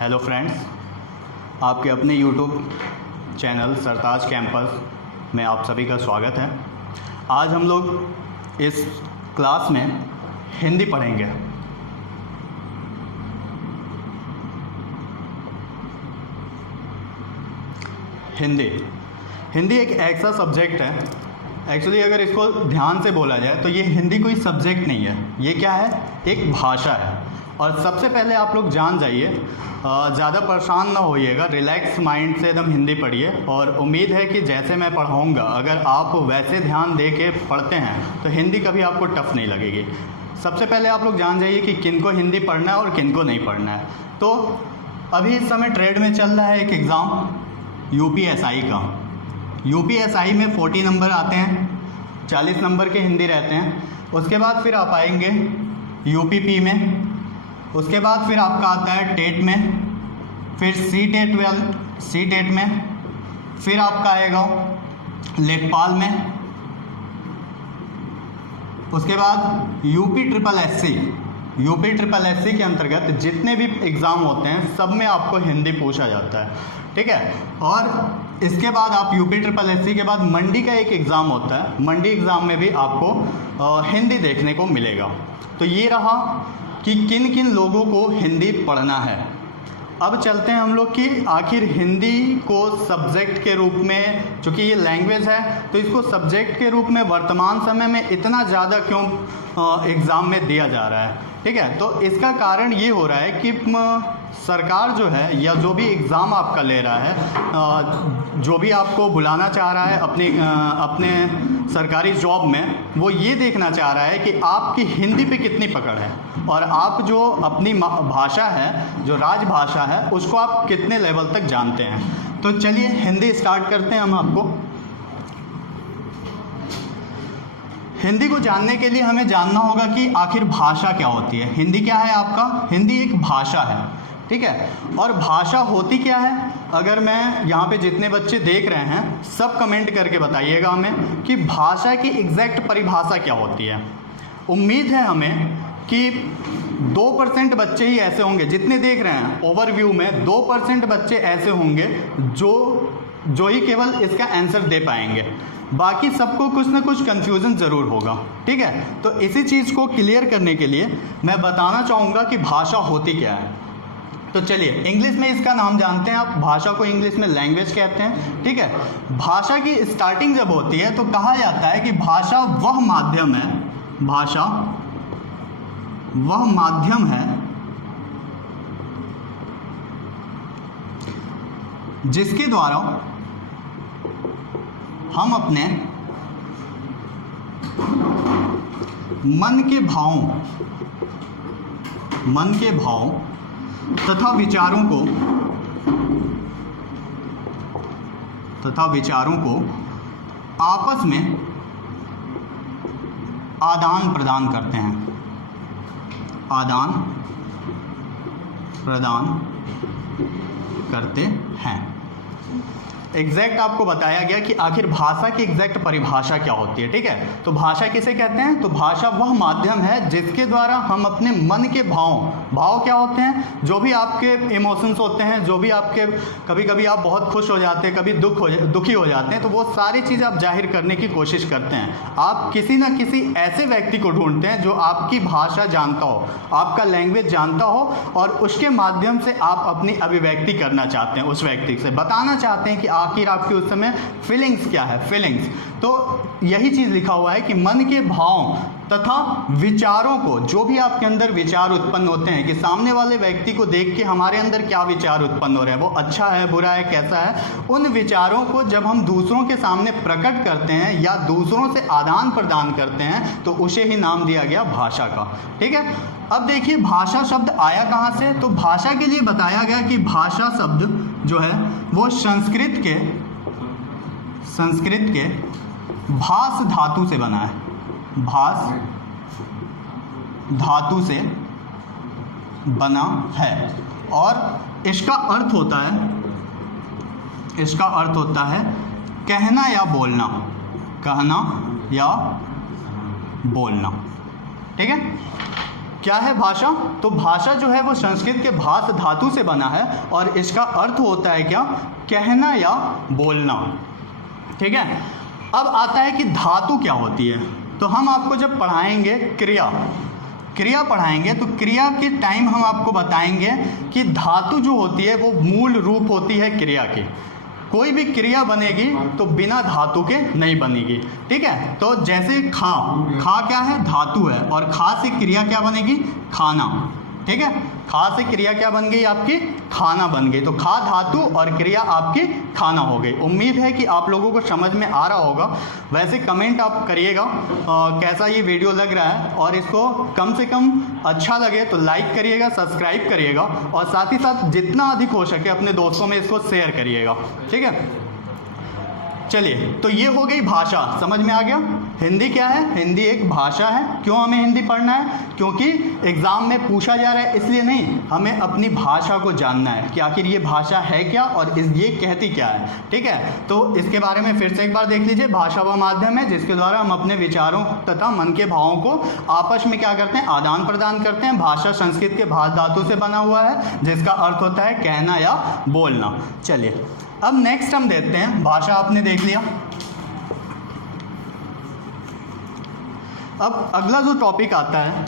Hello friends, आपके अपने YouTube channel सरताज campus में आप सभी का स्वागत है। आज हम लोग इस क्लास में हिंदी पढ़ेंगे। हिंदी एक ऐसा सब्जेक्ट है, एक्चुअली अगर इसको ध्यान से बोला जाए तो ये हिंदी कोई सब्जेक्ट नहीं है, ये क्या है, एक भाषा है। और सबसे पहले आप लोग जान जाइए, ज़्यादा परेशान ना होइएगा, रिलैक्स माइंड से एकदम हिंदी पढ़िए। और उम्मीद है कि जैसे मैं पढ़ाऊँगा अगर आप वैसे ध्यान दे के पढ़ते हैं तो हिंदी कभी आपको टफ नहीं लगेगी। सबसे पहले आप लोग जान जाइए कि किन को हिंदी पढ़ना है और किन को नहीं पढ़ना है। तो अभी इस समय ट्रेड में चल रहा है एक एग्ज़ाम यूपीएसआई का। यूपीएसआई में 40 नंबर आते हैं, 40 नंबर के हिंदी रहते हैं। उसके बाद फिर आप आएंगे यूपीपी में, उसके बाद फिर आपका आता है टेट में, फिर सी टेट में, फिर आपका आएगा लेखपाल में। उसके बाद यूपी ट्रिपल एससी के अंतर्गत जितने भी एग्ज़ाम होते हैं सब में आपको हिंदी पूछा जाता है, ठीक है। और इसके बाद आप यूपी ट्रिपल एससी के बाद मंडी का एक एग्ज़ाम होता है, मंडी एग्ज़ाम में भी आपको हिंदी देखने को मिलेगा। तो ये रहा कि किन किन लोगों को हिंदी पढ़ना है। अब चलते हैं हम लोग कि आखिर हिंदी को सब्जेक्ट के रूप में, चूँकि ये लैंग्वेज है तो इसको सब्जेक्ट के रूप में वर्तमान समय में इतना ज़्यादा क्यों एग्ज़ाम में दिया जा रहा है, ठीक है। तो इसका कारण ये हो रहा है कि सरकार जो है या जो भी एग्ज़ाम आपका ले रहा है, जो भी आपको बुलाना चाह रहा है अपने सरकारी जॉब में, वो ये देखना चाह रहा है कि आपकी हिंदी पे कितनी पकड़ है और आप जो अपनी भाषा है, जो राजभाषा है, उसको आप कितने लेवल तक जानते हैं। तो चलिए हिंदी स्टार्ट करते हैं हम आपको। हिंदी को जानने के लिए हमें जानना होगा कि आखिर भाषा क्या होती है। हिंदी क्या है आपका? हिंदी एक भाषा है, ठीक है। और भाषा होती क्या है, अगर मैं यहाँ पे जितने बच्चे देख रहे हैं सब कमेंट करके बताइएगा हमें कि भाषा की एग्जैक्ट परिभाषा क्या होती है। उम्मीद है हमें कि 2% बच्चे ही ऐसे होंगे, जितने देख रहे हैं ओवरव्यू में 2% बच्चे ऐसे होंगे जो ही केवल इसका आंसर दे पाएंगे, बाकी सबको कुछ ना कुछ कंफ्यूजन ज़रूर होगा, ठीक है। तो इसी चीज़ को क्लियर करने के लिए मैं बताना चाहूँगा कि भाषा होती क्या है। तो चलिए इंग्लिश में इसका नाम जानते हैं आप, भाषा को इंग्लिश में लैंग्वेज कहते हैं, ठीक है। भाषा की स्टार्टिंग जब होती है तो कहा जाता है कि भाषा वह माध्यम है, भाषा वह माध्यम है जिसके द्वारा हम अपने मन के भाव तथा विचारों को आपस में आदान प्रदान करते हैं, आदान प्रदान करते हैं। एग्जैक्ट आपको बताया गया कि आखिर भाषा की एग्जैक्ट परिभाषा क्या होती है, ठीक है। तो भाषा किसे कहते हैं? तो भाषा वह माध्यम है जिसके द्वारा हम अपने मन के भाव क्या होते हैं, जो भी आपके इमोशंस होते हैं, जो भी आपके, कभी कभी आप बहुत खुश हो जाते हैं, कभी दुखी हो जाते हैं, तो वो सारी चीज़ आप जाहिर करने की कोशिश करते हैं। आप किसी न किसी ऐसे व्यक्ति को ढूंढते हैं जो आपकी भाषा जानता हो, आपका लैंग्वेज जानता हो, और उसके माध्यम से आप अपनी अभिव्यक्ति करना चाहते हैं, उस व्यक्ति से बताना चाहते हैं कि आखिर आपकी उस समय फीलिंग्स क्या है, फीलिंग्स। तो यही चीज़ लिखा हुआ है कि मन के भाव तथा विचारों को, जो भी आपके अंदर विचार उत्पन्न होते हैं कि सामने वाले व्यक्ति को देख के हमारे अंदर क्या विचार उत्पन्न हो रहे हैं, वो अच्छा है, बुरा है, कैसा है, उन विचारों को जब हम दूसरों के सामने प्रकट करते हैं या दूसरों से आदान प्रदान करते हैं तो उसे ही नाम दिया गया भाषा का, ठीक है। अब देखिए भाषा शब्द आया कहाँ से। तो भाषा के लिए बताया गया कि भाषा शब्द जो है वो संस्कृत के भास धातु से बना है, भास धातु से बना है। और इसका अर्थ होता है कहना या बोलना, कहना या बोलना, ठीक है। क्या है भाषा? तो भाषा जो है वो संस्कृत के भास धातु से बना है और इसका अर्थ होता है क्या? कहना या बोलना। ठीक है, अब आता है कि धातु क्या होती है। तो हम आपको जब पढ़ाएंगे क्रिया पढ़ाएंगे तो क्रिया के टाइम हम आपको बताएंगे कि धातु जो होती है वो मूल रूप होती है क्रिया की। कोई भी क्रिया बनेगी तो बिना धातु के नहीं बनेगी। ठीक है, तो जैसे खा क्या है? धातु है, और खा से क्रिया क्या बनेगी? खाना। ठीक है, खा से क्रिया क्या बन गई? आपकी खाना बन गई। तो खा धातु और क्रिया आपकी खाना हो गई। उम्मीद है कि आप लोगों को समझ में आ रहा होगा। वैसे कमेंट आप करिएगा कैसा ये वीडियो लग रहा है, और इसको कम से कम अच्छा लगे तो लाइक करिएगा, सब्सक्राइब करिएगा, और साथ ही साथ जितना अधिक हो सके अपने दोस्तों में इसको शेयर करिएगा। ठीक है, चलिए, तो ये हो गई भाषा। समझ में आ गया? हिंदी क्या है? हिंदी एक भाषा है। क्यों हमें हिंदी पढ़ना है? क्योंकि एग्ज़ाम में पूछा जा रहा है, इसलिए नहीं, हमें अपनी भाषा को जानना है कि आखिर ये भाषा है क्या और ये कहती क्या है। ठीक है, तो इसके बारे में फिर से एक बार देख लीजिए। भाषा वह माध्यम है जिसके द्वारा हम अपने विचारों तथा मन के भावों को आपस में क्या करते हैं? आदान प्रदान करते हैं। भाषा संस्कृत के भास धातु से बना हुआ है जिसका अर्थ होता है कहना या बोलना। चलिए, अब नेक्स्ट हम देखते हैं। भाषा आपने देख लिया। अब अगला जो टॉपिक आता है,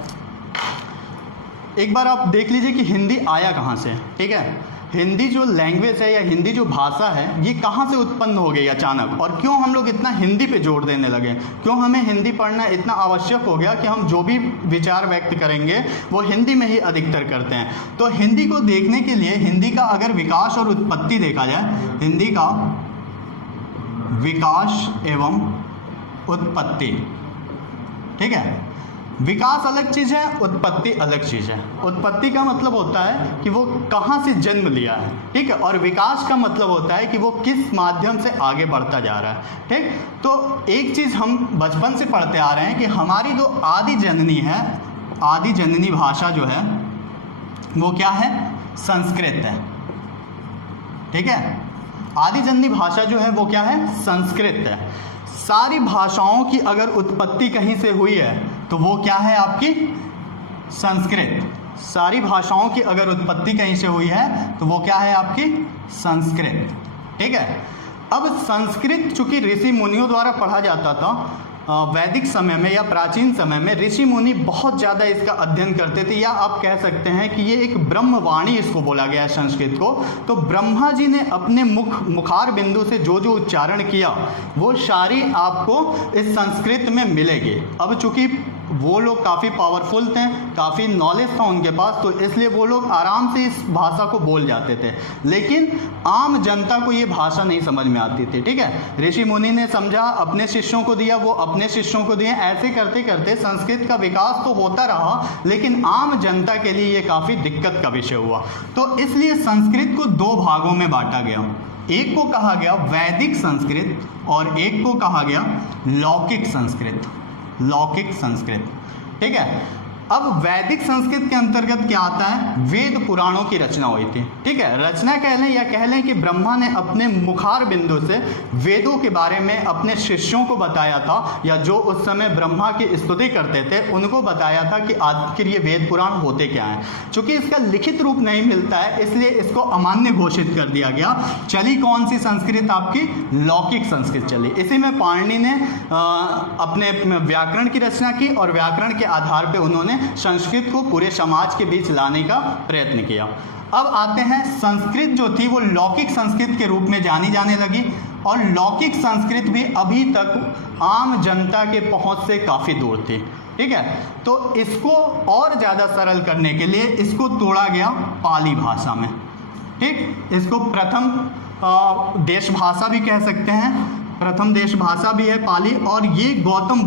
एक बार आप देख लीजिए कि हिंदी आया कहाँ से। ठीक है, हिंदी जो लैंग्वेज है या हिंदी जो भाषा है ये कहाँ से उत्पन्न हो गई अचानक, और क्यों हम लोग इतना हिंदी पे जोर देने लगे? क्यों हमें हिंदी पढ़ना इतना आवश्यक हो गया कि हम जो भी विचार व्यक्त करेंगे वो हिंदी में ही अधिकतर करते हैं? तो हिंदी को देखने के लिए हिंदी का अगर विकास और उत्पत्ति देखा जाए, हिंदी का विकास एवं उत्पत्ति। ठीक है, विकास अलग चीज़ है, उत्पत्ति अलग चीज़ है। उत्पत्ति का मतलब होता है कि वो कहाँ से जन्म लिया है। ठीक है, और विकास का मतलब होता है कि वो किस माध्यम से आगे बढ़ता जा रहा है। ठीक, तो एक चीज़ हम बचपन से पढ़ते आ रहे हैं कि हमारी जो आदि जननी है, आदि जननी भाषा जो है वो क्या है? संस्कृत है। ठीक है, आदि जननी भाषा जो है वो क्या है? संस्कृत है। सारी भाषाओं की अगर उत्पत्ति कहीं से हुई है तो वो क्या है? आपकी संस्कृत। सारी भाषाओं की अगर उत्पत्ति कहीं से हुई है तो वो क्या है? आपकी संस्कृत। ठीक है, अब संस्कृत चूंकि ऋषि मुनियों द्वारा पढ़ा जाता था, वैदिक समय में या प्राचीन समय में ऋषि मुनि बहुत ज़्यादा इसका अध्ययन करते थे, या आप कह सकते हैं कि ये एक ब्रह्मवाणी इसको बोला गया है संस्कृत को। तो ब्रह्मा जी ने अपने मुखार बिंदु से जो जो उच्चारण किया वो सारी आपको इस संस्कृत में मिलेगी। अब चूँकि वो लोग काफ़ी पावरफुल थे, काफ़ी नॉलेज था उनके पास, तो इसलिए वो लोग आराम से इस भाषा को बोल जाते थे, लेकिन आम जनता को ये भाषा नहीं समझ में आती थी। ठीक है, ऋषि मुनि ने समझा, अपने शिष्यों को दिया, वो अपने शिष्यों को दिए, ऐसे करते करते संस्कृत का विकास तो होता रहा, लेकिन आम जनता के लिए ये काफ़ी दिक्कत का विषय हुआ। तो इसलिए संस्कृत को दो भागों में बांटा गया। एक को कहा गया वैदिक संस्कृत और एक को कहा गया लौकिक संस्कृत। लौकिक संस्कृत। ठीक है, अब वैदिक संस्कृत के अंतर्गत क्या आता है? वेद पुराणों की रचना हुई थी। ठीक है, रचना कह लें या कह लें कि ब्रह्मा ने अपने मुखार बिंदु से वेदों के बारे में अपने शिष्यों को बताया था, या जो उस समय ब्रह्मा की स्तुति करते थे उनको बताया था कि आखिर ये वेद पुराण होते क्या हैं। चूंकि इसका लिखित रूप नहीं मिलता है इसलिए इसको अमान्य घोषित कर दिया गया। चली कौन सी संस्कृत? आपकी लौकिक संस्कृत चली। इसी में पाणिनि ने अपने व्याकरण की रचना की और व्याकरण के आधार पर उन्होंने संस्कृत को पूरे समाज के बीच लाने का प्रयत्न किया। अब आते हैं, संस्कृत जो थी वो लौकिक संस्कृत के रूप में जानी जाने लगी, और लौकिक संस्कृत भी अभी तक आम जनता के पहुंच से काफ़ी दूर थी। ठीक है, तो इसको और ज़्यादा सरल करने के लिए इसको तोड़ा गया पाली भाषा में। ठीक, इसको प्रथम देश भाषा भी कह सकते हैं, प्रथम देश भाषा भी है पाली। और ये गौतम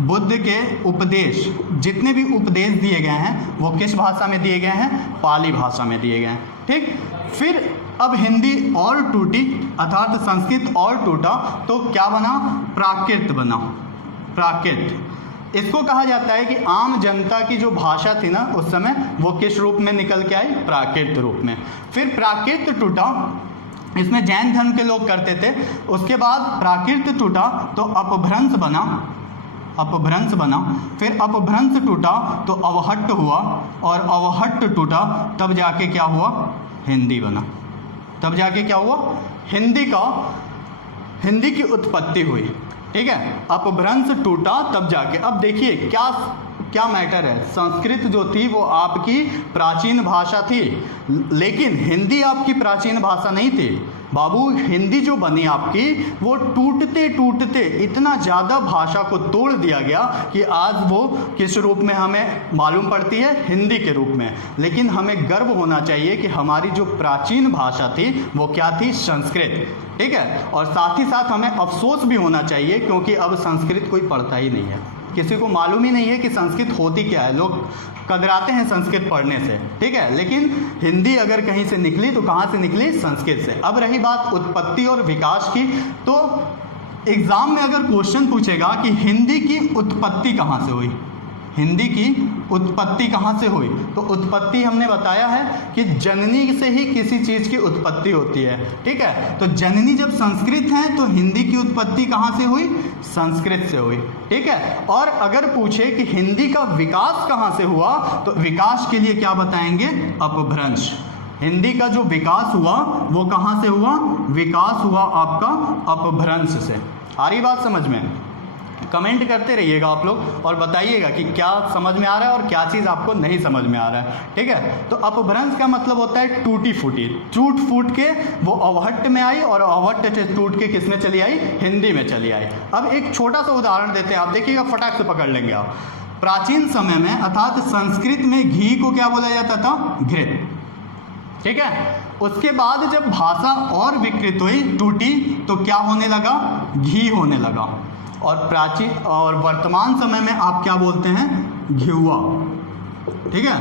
बुद्ध के उपदेश, जितने भी उपदेश दिए गए हैं वो किस भाषा में दिए गए हैं? पाली भाषा में दिए गए हैं। ठीक, फिर अब हिंदी और टूटी, अर्थात संस्कृत और टूटा, तो क्या बना? प्राकृत बना। प्राकृत, इसको कहा जाता है कि आम जनता की जो भाषा थी ना उस समय, वो किस रूप में निकल के आई? प्राकृत रूप में। फिर प्राकृत टूटा, इसमें जैन धर्म के लोग करते थे। उसके बाद प्राकृत टूटा तो अपभ्रंश बना। अपभ्रंश बना, फिर अपभ्रंश टूटा तो अवहट्ट हुआ, और अवहट्ट टूटा तब जाके क्या हुआ, हिंदी बना। तब जाके क्या हुआ, हिंदी की उत्पत्ति हुई। ठीक है, अपभ्रंश टूटा तब जाके। अब देखिए क्या मैटर है, संस्कृत जो थी वो आपकी प्राचीन भाषा थी, लेकिन हिंदी आपकी प्राचीन भाषा नहीं थी बाबू। हिंदी जो बनी आपकी वो टूटते टूटते इतना ज़्यादा भाषा को तोड़ दिया गया कि आज वो किस रूप में हमें मालूम पड़ती है, हिंदी के रूप में। लेकिन हमें गर्व होना चाहिए कि हमारी जो प्राचीन भाषा थी वो क्या थी, संस्कृत। ठीक है, और साथ ही साथ हमें अफसोस भी होना चाहिए क्योंकि अब संस्कृत कोई पढ़ता ही नहीं है, किसी को मालूम ही नहीं है कि संस्कृत होती क्या है। लोग कतराते हैं संस्कृत पढ़ने से। ठीक है, लेकिन हिंदी अगर कहीं से निकली तो कहाँ से निकली, संस्कृत से। अब रही बात उत्पत्ति और विकास की, तो एग्जाम में अगर क्वेश्चन पूछेगा कि हिंदी की उत्पत्ति कहाँ से हुई, हिंदी की उत्पत्ति कहाँ से हुई, तो उत्पत्ति हमने बताया है कि जननी से ही किसी चीज़ की उत्पत्ति होती है। ठीक है, तो जननी जब संस्कृत है तो हिंदी की उत्पत्ति कहाँ से हुई, संस्कृत से हुई। ठीक है, और अगर पूछे कि हिंदी का विकास कहाँ से हुआ, तो विकास के लिए क्या बताएंगे, अपभ्रंश। हिंदी का जो विकास हुआ वो कहाँ से हुआ, विकास हुआ आपका अपभ्रंश से। आ रही बात समझ में? कमेंट करते रहिएगा आप लोग और बताइएगा कि क्या समझ में आ रहा है और क्या चीज़ आपको नहीं समझ में आ रहा है। ठीक है, तो अपभ्रंश का मतलब होता है टूटी फूटी, टूट फूट के वो अवहट्ट में आई और अवहट्ट से टूट के किस में चली आई, हिंदी में चली आई। अब एक छोटा सा उदाहरण देते हैं, आप देखिएगा फटाक से पकड़ लेंगे आप। प्राचीन समय में अर्थात संस्कृत में घी को क्या बोला जाता था, घृत। ठीक है, उसके बाद जब भाषा और विकृत हुई, टूटी, तो क्या होने लगा, घी होने लगा। और प्राचीन और वर्तमान समय में आप क्या बोलते हैं, घिउआ। ठीक है,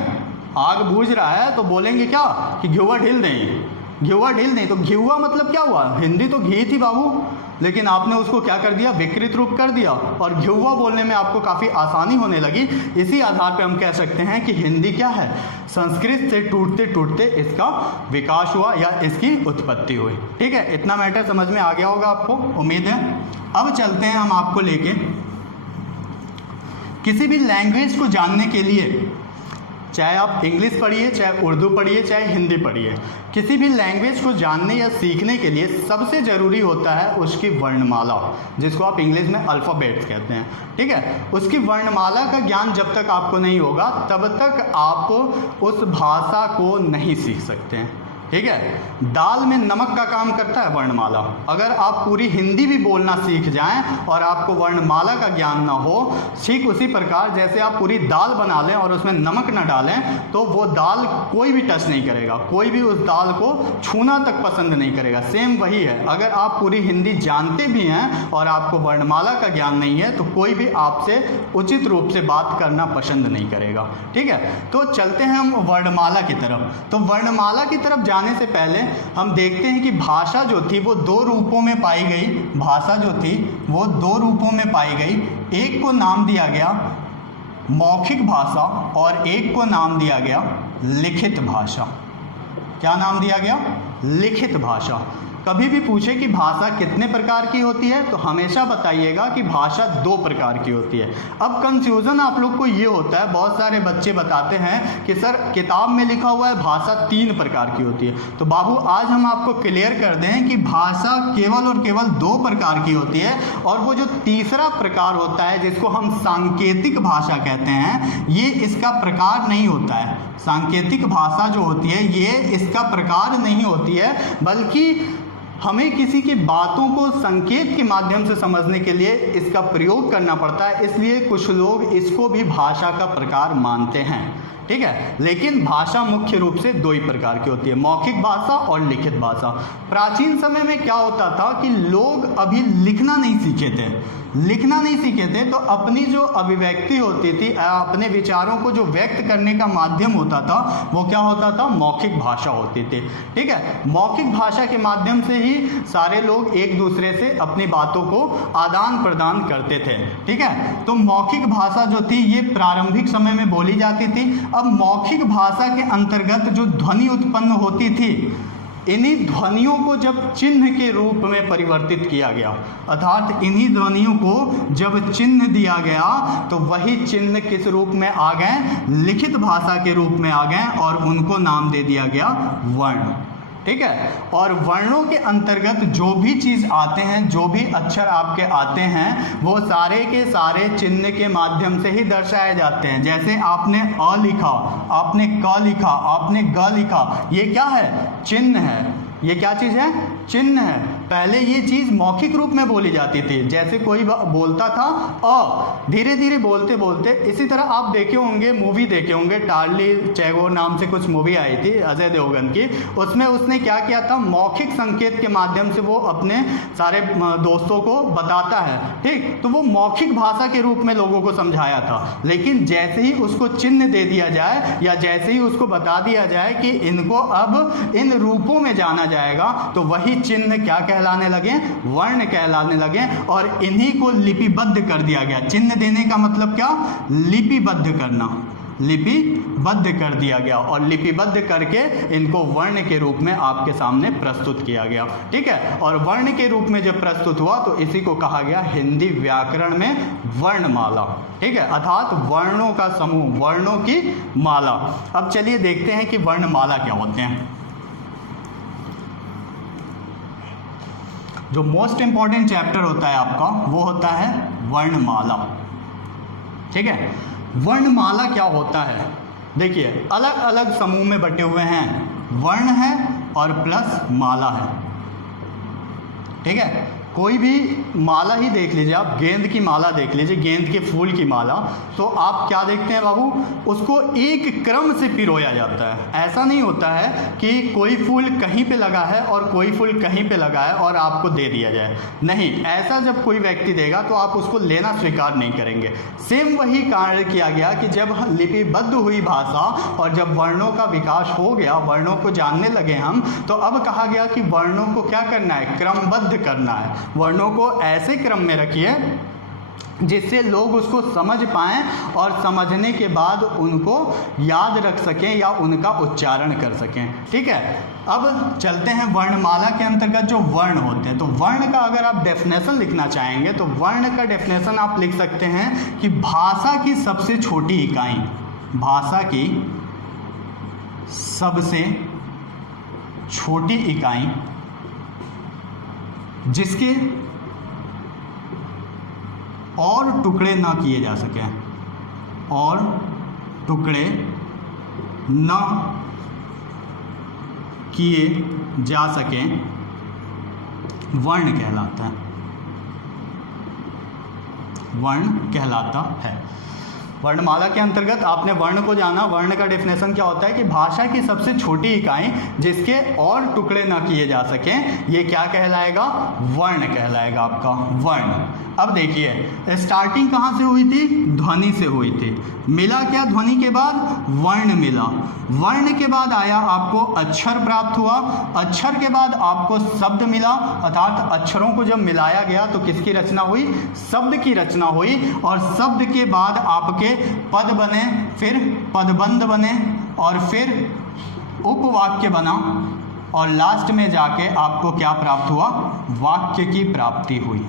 आग बूझ रहा है तो बोलेंगे क्या कि घिउआ ढील दें, घिउआ ढील दें। तो घिउआ मतलब क्या हुआ, हिंदी तो घी थी बाबू, लेकिन आपने उसको क्या कर दिया, विकृत रूप कर दिया, और घिउआ बोलने में आपको काफ़ी आसानी होने लगी। इसी आधार पे हम कह सकते हैं कि हिंदी क्या है, संस्कृत से टूटते टूटते इसका विकास हुआ या इसकी उत्पत्ति हुई। ठीक है, इतना मैटर समझ में आ गया होगा आपको, उम्मीद है। अब चलते हैं हम आपको लेके किसी भी लैंग्वेज को जानने के लिए, चाहे आप इंग्लिश पढ़िए, चाहे उर्दू पढ़िए, चाहे हिंदी पढ़िए, किसी भी लैंग्वेज को जानने या सीखने के लिए सबसे ज़रूरी होता है उसकी वर्णमाला, जिसको आप इंग्लिश में अल्फ़ाबेट्स कहते हैं। ठीक है, उसकी वर्णमाला का ज्ञान जब तक आपको नहीं होगा तब तक आप उस भाषा को नहीं सीख सकते हैं। ठीक है, दाल में नमक का काम करता है वर्णमाला। अगर आप पूरी हिंदी भी बोलना सीख जाएं और आपको वर्णमाला का ज्ञान ना हो, ठीक उसी प्रकार जैसे आप पूरी दाल बना लें और उसमें नमक ना डालें तो वो दाल कोई भी टच नहीं करेगा, कोई भी उस दाल को छूना तक पसंद नहीं करेगा। सेम वही है, अगर आप पूरी हिंदी जानते भी हैं और आपको वर्णमाला का ज्ञान नहीं है तो कोई भी आपसे उचित रूप से बात करना पसंद नहीं करेगा। ठीक है, तो चलते हैं हम वर्णमाला की तरफ। तो वर्णमाला की तरफ जाने से पहले हम देखते हैं कि भाषा जो थी वो दो रूपों में पाई गई। भाषा जो थी वो दो रूपों में पाई गई। एक को नाम दिया गया मौखिक भाषा और एक को नाम दिया गया लिखित भाषा। क्या नाम दिया गया? लिखित भाषा। कभी भी पूछे कि भाषा कितने प्रकार की होती है तो हमेशा बताइएगा कि भाषा दो प्रकार की होती है। अब कंफ्यूजन आप लोग को ये होता है, बहुत सारे बच्चे बताते हैं कि सर किताब में लिखा हुआ है भाषा 3 प्रकार की होती है। तो बाबू आज हम आपको क्लियर कर दें कि भाषा केवल और केवल 2 प्रकार की होती है, और वो जो तीसरा प्रकार होता है जिसको हम सांकेतिक भाषा कहते हैं, ये इसका प्रकार नहीं होता है। सांकेतिक भाषा जो होती है ये इसका प्रकार नहीं होती है, बल्कि हमें किसी की बातों को संकेत के माध्यम से समझने के लिए इसका प्रयोग करना पड़ता है। इसलिए कुछ लोग इसको भी भाषा का प्रकार मानते हैं। ठीक है, लेकिन भाषा मुख्य रूप से 2 ही प्रकार की होती है, मौखिक भाषा और लिखित भाषा। प्राचीन समय में क्या होता था कि लोग अभी लिखना नहीं सीखे थे, तो अपनी जो अभिव्यक्ति होती थी, अपने विचारों को जो व्यक्त करने का माध्यम होता था वो क्या होता था? मौखिक भाषा होती थी। ठीक है, मौखिक भाषा के माध्यम से ही सारे लोग एक दूसरे से अपनी बातों को आदान प्रदान करते थे। ठीक है, तो मौखिक भाषा जो थी ये प्रारंभिक समय में बोली जाती थी। अब मौखिक भाषा के अंतर्गत जो ध्वनि उत्पन्न होती थी, इन्हीं ध्वनियों को जब चिन्ह के रूप में परिवर्तित किया गया, अर्थात इन्हीं ध्वनियों को जब चिन्ह दिया गया तो वही चिन्ह किस रूप में आ गए, लिखित भाषा के रूप में आ गए और उनको नाम दे दिया गया वर्ण। ठीक है, और वर्णों के अंतर्गत जो भी चीज़ आते हैं, जो भी अक्षर आपके आते हैं, वो सारे के सारे चिन्ह के माध्यम से ही दर्शाए जाते हैं। जैसे आपने अ लिखा, आपने क लिखा, आपने ग लिखा, ये क्या है, चिन्ह है। ये क्या चीज़ है, चिन्ह है। पहले ये चीज़ मौखिक रूप में बोली जाती थी, जैसे कोई बोलता था अ, धीरे धीरे बोलते बोलते। इसी तरह आप देखे होंगे, मूवी देखे होंगे, टार्ली चैगोर नाम से कुछ मूवी आई थी अजय देवगन की, उसमें उसने क्या किया था, मौखिक संकेत के माध्यम से वो अपने सारे दोस्तों को बताता है। ठीक, तो वो मौखिक भाषा के रूप में लोगों को समझाया था। लेकिन जैसे ही उसको चिन्ह दे दिया जाए या जैसे ही उसको बता दिया जाए कि इनको अब इन रूपों में जाना जाएगा, तो वही चिन्ह क्या कहलाने लगे, वर्ण कहलाने लगे, और इन्हीं को लिपिबद्ध कर दिया गया। चिन्ह देने का मतलब क्या, लिपिबद्ध करना, लिपिबद्ध कर दिया गया, और लिपिबद्ध करके इनको वर्ण के रूप में आपके सामने प्रस्तुत किया गया। ठीक है, और वर्ण के रूप में जब प्रस्तुत हुआ तो इसी को कहा गया हिंदी व्याकरण में वर्णमाला। ठीक है, अर्थात वर्णों का समूह, वर्णों की माला। अब चलिए देखते हैं कि वर्णमाला क्या होते हैं। जो मोस्ट इंपॉर्टेंट चैप्टर होता है आपका वो होता है वर्णमाला। ठीक है, वर्णमाला क्या होता है, देखिए अलग अलग समूह में बटे हुए हैं, वर्ण है और प्लस माला है। ठीक है, कोई भी माला ही देख लीजिए आप, गेंद की माला देख लीजिए, गेंद के फूल की माला, तो आप क्या देखते हैं बाबू, उसको एक क्रम से पिरोया जाता है। ऐसा नहीं होता है कि कोई फूल कहीं पे लगा है और कोई फूल कहीं पे लगा है और आपको दे दिया जाए, नहीं, ऐसा जब कोई व्यक्ति देगा तो आप उसको लेना स्वीकार नहीं करेंगे। सेम वही कार्य किया गया कि जब लिपिबद्ध हुई भाषा और जब वर्णों का विकास हो गया, वर्णों को जानने लगे हम, तो अब कहा गया कि वर्णों को क्या करना है, क्रमबद्ध करना है। वर्णों को ऐसे क्रम में रखिए जिससे लोग उसको समझ पाएं और समझने के बाद उनको याद रख सकें या उनका उच्चारण कर सकें। ठीक है, अब चलते हैं वर्णमाला के अंतर्गत जो वर्ण होते हैं। तो वर्ण का अगर आप डेफिनेशन लिखना चाहेंगे तो वर्ण का डेफिनेशन आप लिख सकते हैं कि भाषा की सबसे छोटी इकाई, भाषा की सबसे छोटी इकाई जिसके और टुकड़े ना किए जा सके, और टुकड़े ना किए जा सकें, वर्ण कहलाता है, वर्ण कहलाता है। वर्णमाला के अंतर्गत आपने वर्ण को जाना, वर्ण का डेफिनेशन क्या होता है कि भाषा की सबसे छोटी इकाई जिसके और टुकड़े ना किए जा सकें, ये क्या कहलाएगा, वर्ण कहलाएगा आपका, वर्ण। अब देखिए स्टार्टिंग कहाँ से हुई थी, ध्वनि से हुई थी, मिला क्या, ध्वनि के बाद वर्ण मिला, वर्ण के बाद आया आपको अक्षर प्राप्त हुआ, अक्षर के बाद आपको शब्द मिला, अर्थात अक्षरों को जब मिलाया गया तो किसकी रचना हुई, शब्द की रचना हुई, और शब्द के बाद आपके पद बने, फिर पदबंध बने, और फिर उपवाक्य बना, और लास्ट में जाके आपको क्या प्राप्त हुआ, वाक्य की प्राप्ति हुई,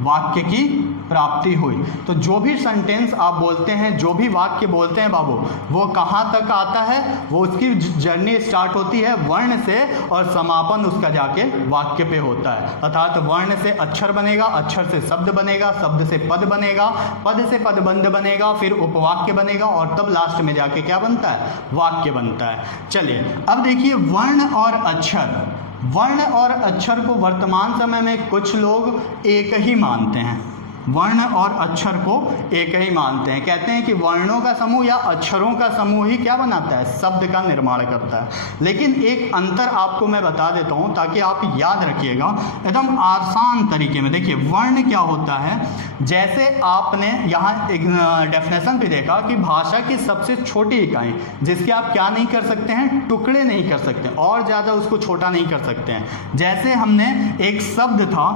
वाक्य की प्राप्ति हुई। तो जो भी सेंटेंस आप बोलते हैं, जो भी वाक्य बोलते हैं बाबू, वो कहाँ तक आता है, वो उसकी जर्नी स्टार्ट होती है वर्ण से और समापन उसका जाके वाक्य पे होता है। अर्थात वर्ण से अक्षर बनेगा, अक्षर से शब्द बनेगा, शब्द से पद बनेगा, पद से पदबंध बनेगा, फिर उपवाक्य बनेगा, और तब लास्ट में जाके क्या बनता है, वाक्य बनता है। चलिए अब देखिए वर्ण और अक्षर, वर्ण और अक्षर को वर्तमान समय में कुछ लोग एक ही मानते हैं, वर्ण और अक्षर को एक ही मानते हैं, कहते हैं कि वर्णों का समूह या अक्षरों का समूह ही क्या बनाता है, शब्द का निर्माण करता है। लेकिन एक अंतर आपको मैं बता देता हूं ताकि आप याद रखिएगा एकदम आसान तरीके में। देखिए वर्ण क्या होता है, जैसे आपने यहाँ एक डेफिनेशन पे देखा कि भाषा की सबसे छोटी इकाई जिसके आप क्या नहीं कर सकते हैं, टुकड़े नहीं कर सकते और ज़्यादा उसको छोटा नहीं कर सकते हैं। जैसे हमने एक शब्द था,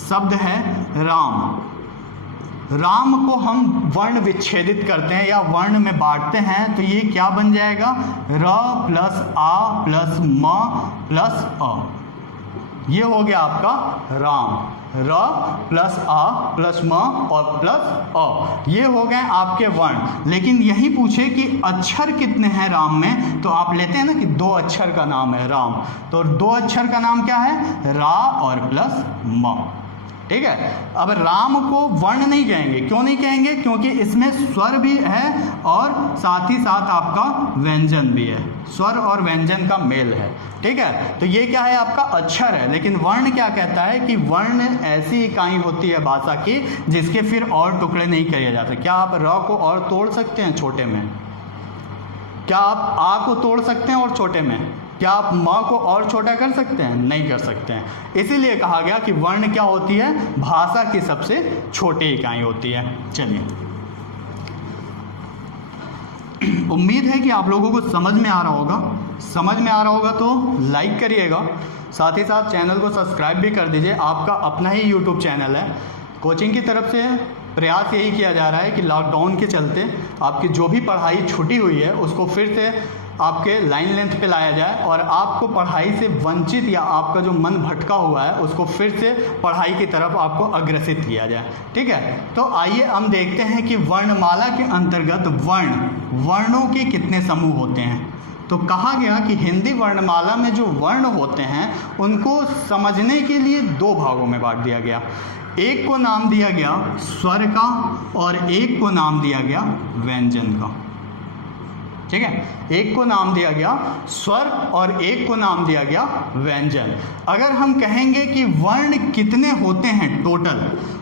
शब्द है राम, राम को हम वर्ण विच्छेदित करते हैं या वर्ण में बांटते हैं तो ये क्या बन जाएगा, र प्लस आ प्लस म प्लस अ। ये हो गया आपका राम, र प्लस आ प्लस म और प्लस अ, ये हो गए आपके वर्ण। लेकिन यही पूछे कि अक्षर कितने हैं राम में, तो आप लेते हैं ना कि 2 अक्षर का नाम है राम, तो 2 अक्षर का नाम क्या है, रा और प्लस म। ठीक है, अब राम को वर्ण नहीं कहेंगे, क्यों नहीं कहेंगे, क्योंकि इसमें स्वर भी है और साथ ही साथ आपका व्यंजन भी है, स्वर और व्यंजन का मेल है। ठीक है, तो ये क्या है, आपका अक्षर है। लेकिन वर्ण क्या कहता है कि वर्ण ऐसी इकाई होती है भाषा की जिसके फिर और टुकड़े नहीं किए जाते। क्या आप र को और तोड़ सकते हैं छोटे में? क्या आप आ को तोड़ सकते हैं और छोटे में? क्या आप म को और छोटा कर सकते हैं? नहीं कर सकते हैं। इसीलिए कहा गया कि वर्ण क्या होती है, भाषा की सबसे छोटी इकाई होती है। चलिए, उम्मीद है कि आप लोगों को समझ में आ रहा होगा। समझ में आ रहा होगा तो लाइक करिएगा, साथ ही साथ चैनल को सब्सक्राइब भी कर दीजिए। आपका अपना ही यूट्यूब चैनल है। कोचिंग की तरफ से प्रयास यही किया जा रहा है कि लॉकडाउन के चलते आपकी जो भी पढ़ाई छूटी हुई है उसको फिर से आपके लाइन लेंथ पे लाया जाए और आपको पढ़ाई से वंचित या आपका जो मन भटका हुआ है उसको फिर से पढ़ाई की तरफ आपको अग्रसित किया जाए। ठीक है, तो आइए हम देखते हैं कि वर्णमाला के अंतर्गत वर्णों के कितने समूह होते हैं। तो कहा गया कि हिंदी वर्णमाला में जो वर्ण होते हैं उनको समझने के लिए 2 भागों में बांट दिया गया। एक को नाम दिया गया स्वर का और एक को नाम दिया गया व्यंजन का। ठीक है, एक को नाम दिया गया स्वर और एक को नाम दिया गया व्यंजन। अगर हम कहेंगे कि वर्ण कितने होते हैं टोटल,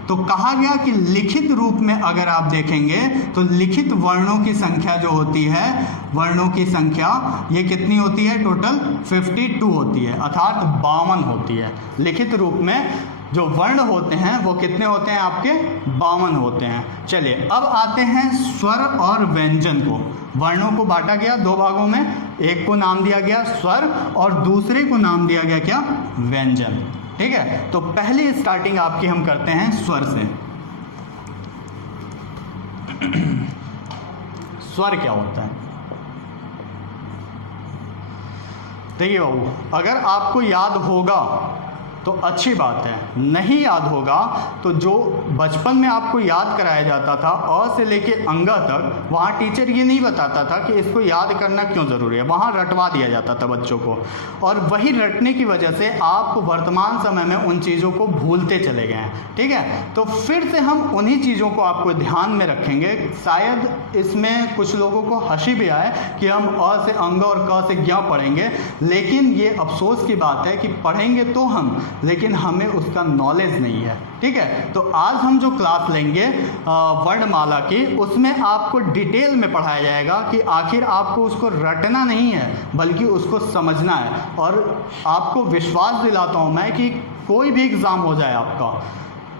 तो कहा गया कि लिखित रूप में अगर आप देखेंगे तो लिखित वर्णों की संख्या जो होती है, वर्णों की संख्या ये कितनी होती है, टोटल 52 होती है, अर्थात 52 होती है। लिखित रूप में जो वर्ण होते हैं वो कितने होते हैं, आपके 52 होते हैं। चलिए, अब आते हैं स्वर और व्यंजन को। वर्णों को बांटा गया 2 भागों में, एक को नाम दिया गया स्वर और दूसरे को नाम दिया गया क्या, व्यंजन। ठीक है, तो पहली स्टार्टिंग आपकी हम करते हैं स्वर से। स्वर क्या होता है, देखिए बाबू, अगर आपको याद होगा तो अच्छी बात है, नहीं याद होगा तो जो बचपन में आपको याद कराया जाता था अ से लेके अंगा तक, वहाँ टीचर ये नहीं बताता था कि इसको याद करना क्यों ज़रूरी है, वहाँ रटवा दिया जाता था बच्चों को। और वही रटने की वजह से आप वर्तमान समय में उन चीज़ों को भूलते चले गए हैं। ठीक है, तो फिर से हम उन्हीं चीज़ों को आपको ध्यान में रखेंगे। शायद इसमें कुछ लोगों को हंसी भी आए कि हम अ से अंगा और क से ज्ञ पढ़ेंगे, लेकिन ये अफसोस की बात है कि पढ़ेंगे तो हम, लेकिन हमें उसका नॉलेज नहीं है। ठीक है, तो आज हम जो क्लास लेंगे वर्णमाला की, उसमें आपको डिटेल में पढ़ाया जाएगा कि आखिर आपको उसको रटना नहीं है बल्कि उसको समझना है। और आपको विश्वास दिलाता हूँ मैं कि कोई भी एग्ज़ाम हो जाए आपका,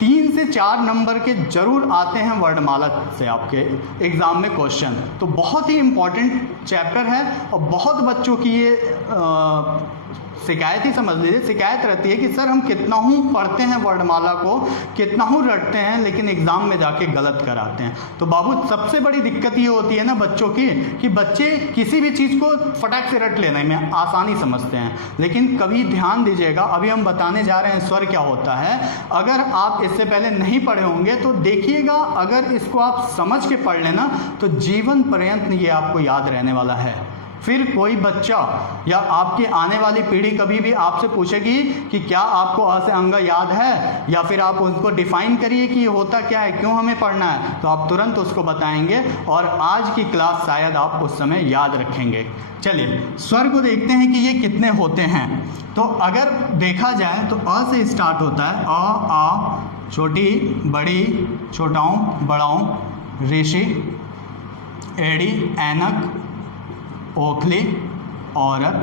3 से 4 नंबर के जरूर आते हैं वर्णमाला से आपके एग्ज़ाम में क्वेश्चन। तो बहुत ही इम्पॉर्टेंट चैप्टर है और बहुत बच्चों की ये शिकायत ही समझ लीजिए, शिकायत रहती है कि सर हम कितना हूँ पढ़ते हैं वर्णमाला को, कितना हूँ रटते हैं, लेकिन एग्ज़ाम में जाके गलत कराते हैं। तो बाबू, सबसे बड़ी दिक्कत ये होती है ना बच्चों की कि बच्चे किसी भी चीज़ को फटाक से रट लेने में आसानी समझते हैं। लेकिन कभी ध्यान दीजिएगा, अभी हम बताने जा रहे हैं स्वर क्या होता है। अगर आप इससे पहले नहीं पढ़े होंगे तो देखिएगा, अगर इसको आप समझ के पढ़ लेना तो जीवन पर्यंत ये आपको याद रहने वाला है। फिर कोई बच्चा या आपकी आने वाली पीढ़ी कभी भी आपसे पूछेगी कि क्या आपको अ से अंगा याद है, या फिर आप उसको डिफाइन करिए कि ये होता क्या है, क्यों हमें पढ़ना है, तो आप तुरंत उसको बताएंगे और आज की क्लास शायद आप उस समय याद रखेंगे। चलिए, स्वर को देखते हैं कि ये कितने होते हैं। तो अगर देखा जाए तो अ से स्टार्ट होता है, अ, आ, छोटी, बड़ी, छोटाऊँ, बड़ाऊँ, ऋषि, एड़ी, ऐनक, ओखली, औरत,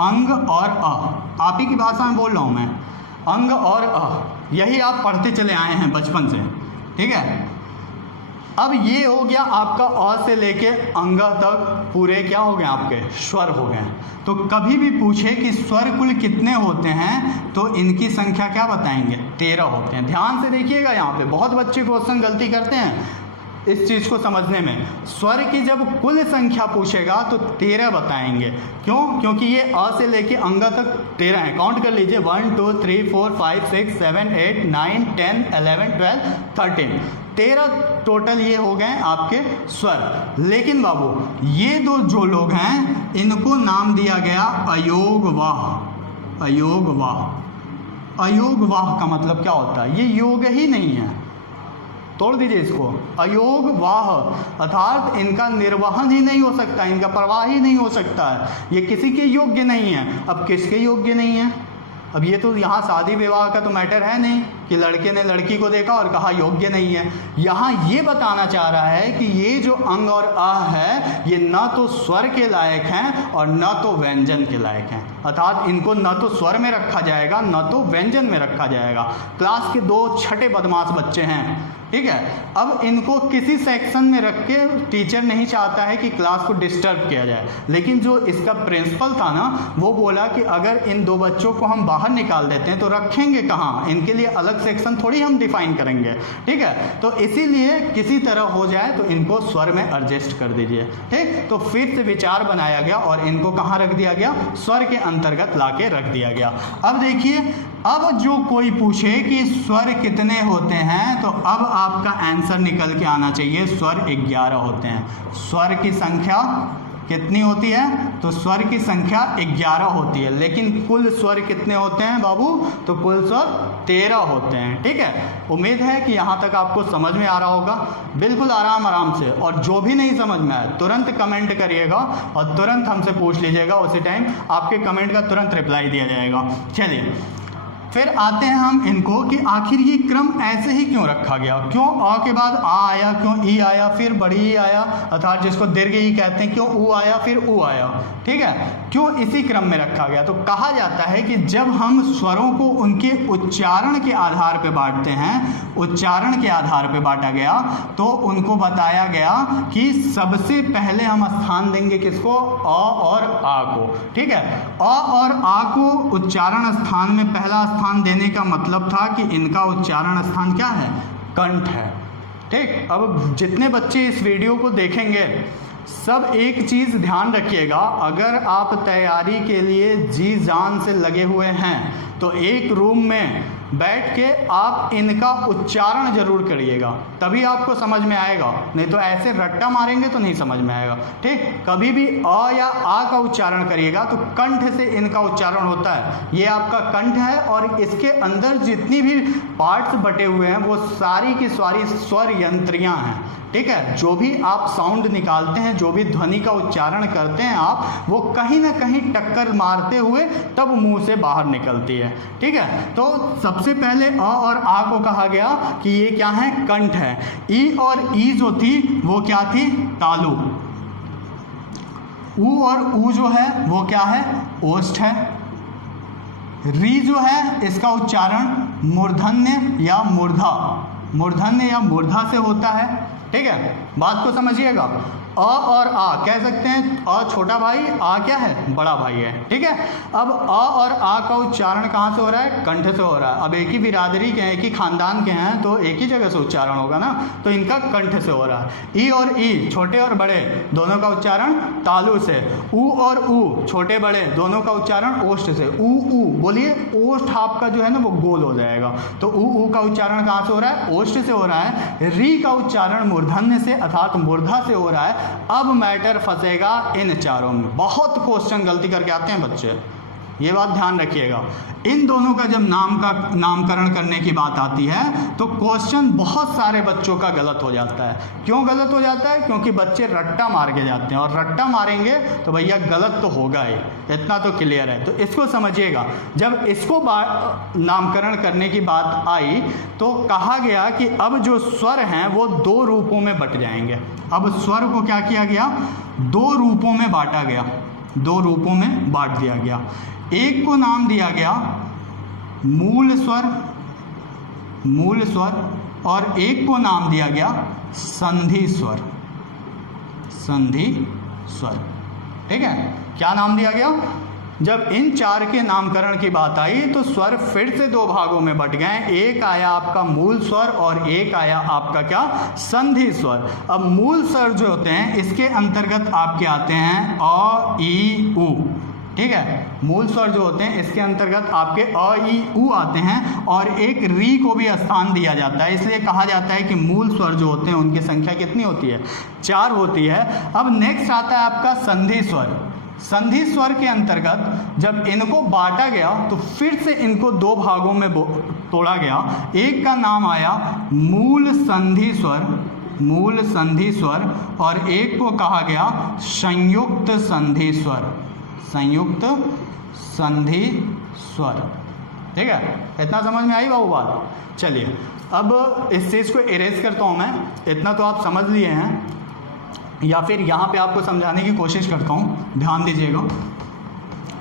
अंग और अ। आप ही की भाषा में बोल रहा हूँ मैं, अंग और अ, यही आप पढ़ते चले आए हैं बचपन से। ठीक है, अब ये हो गया आपका अ से लेके अंग तक पूरे क्या हो गए आपके स्वर हो गए। तो कभी भी पूछे कि स्वर कुल कितने होते हैं तो इनकी संख्या क्या बताएंगे 13 होते हैं। ध्यान से देखिएगा, यहाँ पे बहुत बच्चे क्वेश्चन गलती करते हैं इस चीज़ को समझने में। स्वर की जब कुल संख्या पूछेगा तो 13 बताएंगे। क्यों? क्योंकि ये अ से लेके अंग तक 13 है। काउंट कर लीजिए 1 2 3 4 5 6 7 8 9 10 11 12 13 13 टोटल ये हो गए आपके स्वर। लेकिन बाबू ये दो जो लोग हैं इनको नाम दिया गया अयोगवाह। अयोगवाह, अयोगवाह का मतलब क्या होता है? ये योग ही नहीं है, तोड़ दीजिए इसको। अयोगवाह अर्थात इनका निर्वहन ही नहीं हो सकता, इनका प्रवाह ही नहीं हो सकता है, ये किसी के योग्य नहीं है। अब किसके योग्य नहीं है? अब ये तो यहाँ शादी विवाह का तो मैटर है नहीं कि लड़के ने लड़की को देखा और कहा योग्य नहीं है। यहाँ ये बताना चाह रहा है कि ये जो अंग और अ है ये न तो स्वर के लायक हैं और न तो व्यंजन के लायक हैं। अर्थात इनको न तो स्वर में रखा जाएगा न तो व्यंजन में रखा जाएगा। क्लास के 2 छठे बदमाश बच्चे हैं, ठीक है। अब इनको किसी सेक्शन में रख के टीचर नहीं चाहता है कि क्लास को डिस्टर्ब किया जाए, लेकिन जो इसका प्रिंसिपल था ना वो बोला कि अगर इन 2 बच्चों को हम बाहर निकाल देते हैं तो रखेंगे कहाँ, इनके लिए अलग सेक्शन थोड़ी हम डिफाइन करेंगे, ठीक है। तो इसीलिए किसी तरह हो जाए तो इनको स्वर में एडजस्ट कर दीजिए, ठीक। तो फिर से विचार बनाया गया और इनको कहाँ रख दिया गया? स्वर के अंतर्गत ला के रख दिया गया। अब देखिए, अब जो कोई पूछे कि स्वर कितने होते हैं तो अब आपका आंसर निकल के आना चाहिए स्वर 11 होते हैं। स्वर की संख्या कितनी होती है? तो स्वर की संख्या 11 होती है। लेकिन कुल स्वर कितने होते हैं बाबू? तो कुल स्वर 13 होते हैं, ठीक है। उम्मीद है कि यहाँ तक आपको समझ में आ रहा होगा, बिल्कुल आराम से। और जो भी नहीं समझ में आए तुरंत कमेंट करिएगा और तुरंत हमसे पूछ लीजिएगा, उसी टाइम आपके कमेंट का तुरंत रिप्लाई दिया जाएगा। चलिए फिर आते हैं हम इनको कि आखिर ये क्रम ऐसे ही क्यों रखा गया? क्यों अ के बाद आ आया, क्यों ई आया, फिर बड़ी ई आया, अर्थात जिसको दीर्घ ई कहते हैं, क्यों ऊ आया, फिर ऊ आया, ठीक है। क्यों इसी क्रम में रखा गया? तो कहा जाता है कि जब हम स्वरों को उनके उच्चारण के आधार पर बांटते हैं, उच्चारण के आधार पर बांटा गया तो उनको बताया गया कि सबसे पहले हम स्थान देंगे किसको? अ और आ को, ठीक है। अ और आ को उच्चारण स्थान में पहला स्थान देने का मतलब था कि इनका उच्चारण स्थान क्या है? कंठ है, ठीक। अब जितने बच्चे इस वीडियो को देखेंगे सब एक चीज़ ध्यान रखिएगा, अगर आप तैयारी के लिए जी जान से लगे हुए हैं तो एक रूम में बैठ के आप इनका उच्चारण जरूर करिएगा, तभी आपको समझ में आएगा। नहीं तो ऐसे रट्टा मारेंगे तो नहीं समझ में आएगा, ठीक। कभी भी अ या आ का उच्चारण करिएगा तो कंठ से इनका उच्चारण होता है। ये आपका कंठ है और इसके अंदर जितनी भी पार्ट्स बटे हुए हैं वो सारी की सारी स्वर यंत्रियाँ हैं, ठीक है। जो भी आप साउंड निकालते हैं, जो भी ध्वनि का उच्चारण करते हैं आप, वो कहीं ना कहीं टक्कर मारते हुए तब मुंह से बाहर निकलती है, ठीक है। तो सबसे पहले अ और आ को कहा गया कि ये क्या है? कंठ है। ई और ई जो थी वो क्या थी? तालु। ऊ और ऊ जो है वो क्या है? ओष्ठ है। री जो है इसका उच्चारण मूर्धन्य या मूर्धा, मूर्धन्य या मूर्धा से होता है, ठीक है। बात को समझिएगा। अ और आ कह सकते हैं, अ छोटा भाई, आ क्या है? बड़ा भाई है, ठीक है। अब अ और आ का उच्चारण कहाँ से हो रहा है? कंठ से हो रहा है। अब एक ही बिरादरी के हैं, एक ही खानदान के हैं तो एक ही जगह से उच्चारण होगा ना, तो इनका कंठ से हो रहा है। ई और ई छोटे और बड़े दोनों का उच्चारण तालु से। ऊ और ऊ छोटे बड़े दोनों का उच्चारण ओष्ठ से। ऊ ऊ बोलिए, ओष्ठ आपका जो है ना वो गोल हो जाएगा, तो ऊ ऊ का उच्चारण कहाँ से हो रहा है? ओष्ठ से हो रहा है। री का उच्चारण मूर्धन्य से अर्थात मूर्धा से हो रहा है। अब मैटर फंसेगा इन चारों में। बहुत क्वेश्चन गलती करके आते हैं बच्चे, ये बात ध्यान रखिएगा। इन दोनों का जब नामकरण करने की बात आती है तो क्वेश्चन बहुत सारे बच्चों का गलत हो जाता है। क्यों गलत हो जाता है? क्योंकि बच्चे रट्टा मार के जाते हैं, और रट्टा मारेंगे तो भैया गलत तो होगा ही, इतना तो क्लियर है। तो इसको समझिएगा। जब इसको नामकरण करने की बात आई तो कहा गया कि अब जो स्वर हैं वो 2 रूपों में बट जाएंगे। अब स्वर को क्या किया गया? 2 रूपों में बांटा गया, 2 रूपों में बांट दिया गया। एक को नाम दिया गया मूल स्वर, मूल स्वर, और एक को नाम दिया गया संधि स्वर। संधि स्वर, ठीक है। क्या नाम दिया गया? जब इन चार के नामकरण की बात आई तो स्वर फिर से दो भागों में बट गए। एक आया आपका मूल स्वर और एक आया आपका क्या? संधि स्वर। अब मूल स्वर जो होते हैं इसके अंतर्गत आपके आते हैं अ, ई, उ, ठीक है। मूल स्वर जो होते हैं इसके अंतर्गत आपके अ, ई, उ आते हैं और एक री को भी स्थान दिया जाता है। इसलिए कहा जाता है कि मूल स्वर जो होते हैं उनकी संख्या कितनी होती है? 4 होती है। अब नेक्स्ट आता है आपका संधि स्वर। संधि स्वर के अंतर्गत जब इनको बांटा गया तो फिर से इनको दो भागों में तोड़ा गया। एक का नाम आया मूल संधि स्वर, मूल संधि स्वर, और एक को कहा गया संयुक्त संधि स्वर, संयुक्त संधि स्वर, ठीक है। इतना समझ में आई बाबू बात? चलिए अब इस चीज़ को इरेज करता हूँ मैं। इतना तो आप समझ लिए हैं, या फिर यहाँ पे आपको समझाने की कोशिश करता हूँ, ध्यान दीजिएगा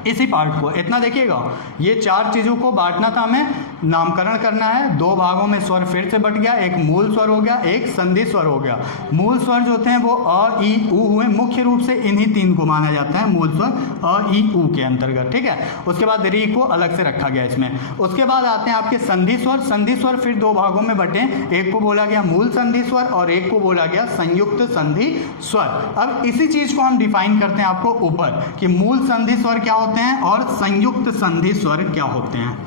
इसी पार्ट को। इतना देखिएगा, ये 4 चीज़ों को बांटना था हमें, नामकरण करना है। 2 भागों में स्वर फिर से बट गया, एक मूल स्वर हो गया, एक संधि स्वर हो गया। मूल स्वर जो होते हैं वो अ, ई, उ हुए। मुख्य रूप से इन्हीं 3 को माना जाता है मूल स्वर अ, ई, उ के अंतर्गत, ठीक है। उसके बाद री को अलग से रखा गया इसमें। उसके बाद आते हैं आपके संधि स्वर। संधि स्वर फिर 2 भागों में बटे, एक को बोला गया मूल संधि स्वर और एक को बोला गया संयुक्त संधि स्वर। अब इसी चीज़ को हम डिफाइन करते हैं आपको ऊपर कि मूल संधि स्वर क्या होते हैं और संयुक्त संधि स्वर क्या होते हैं।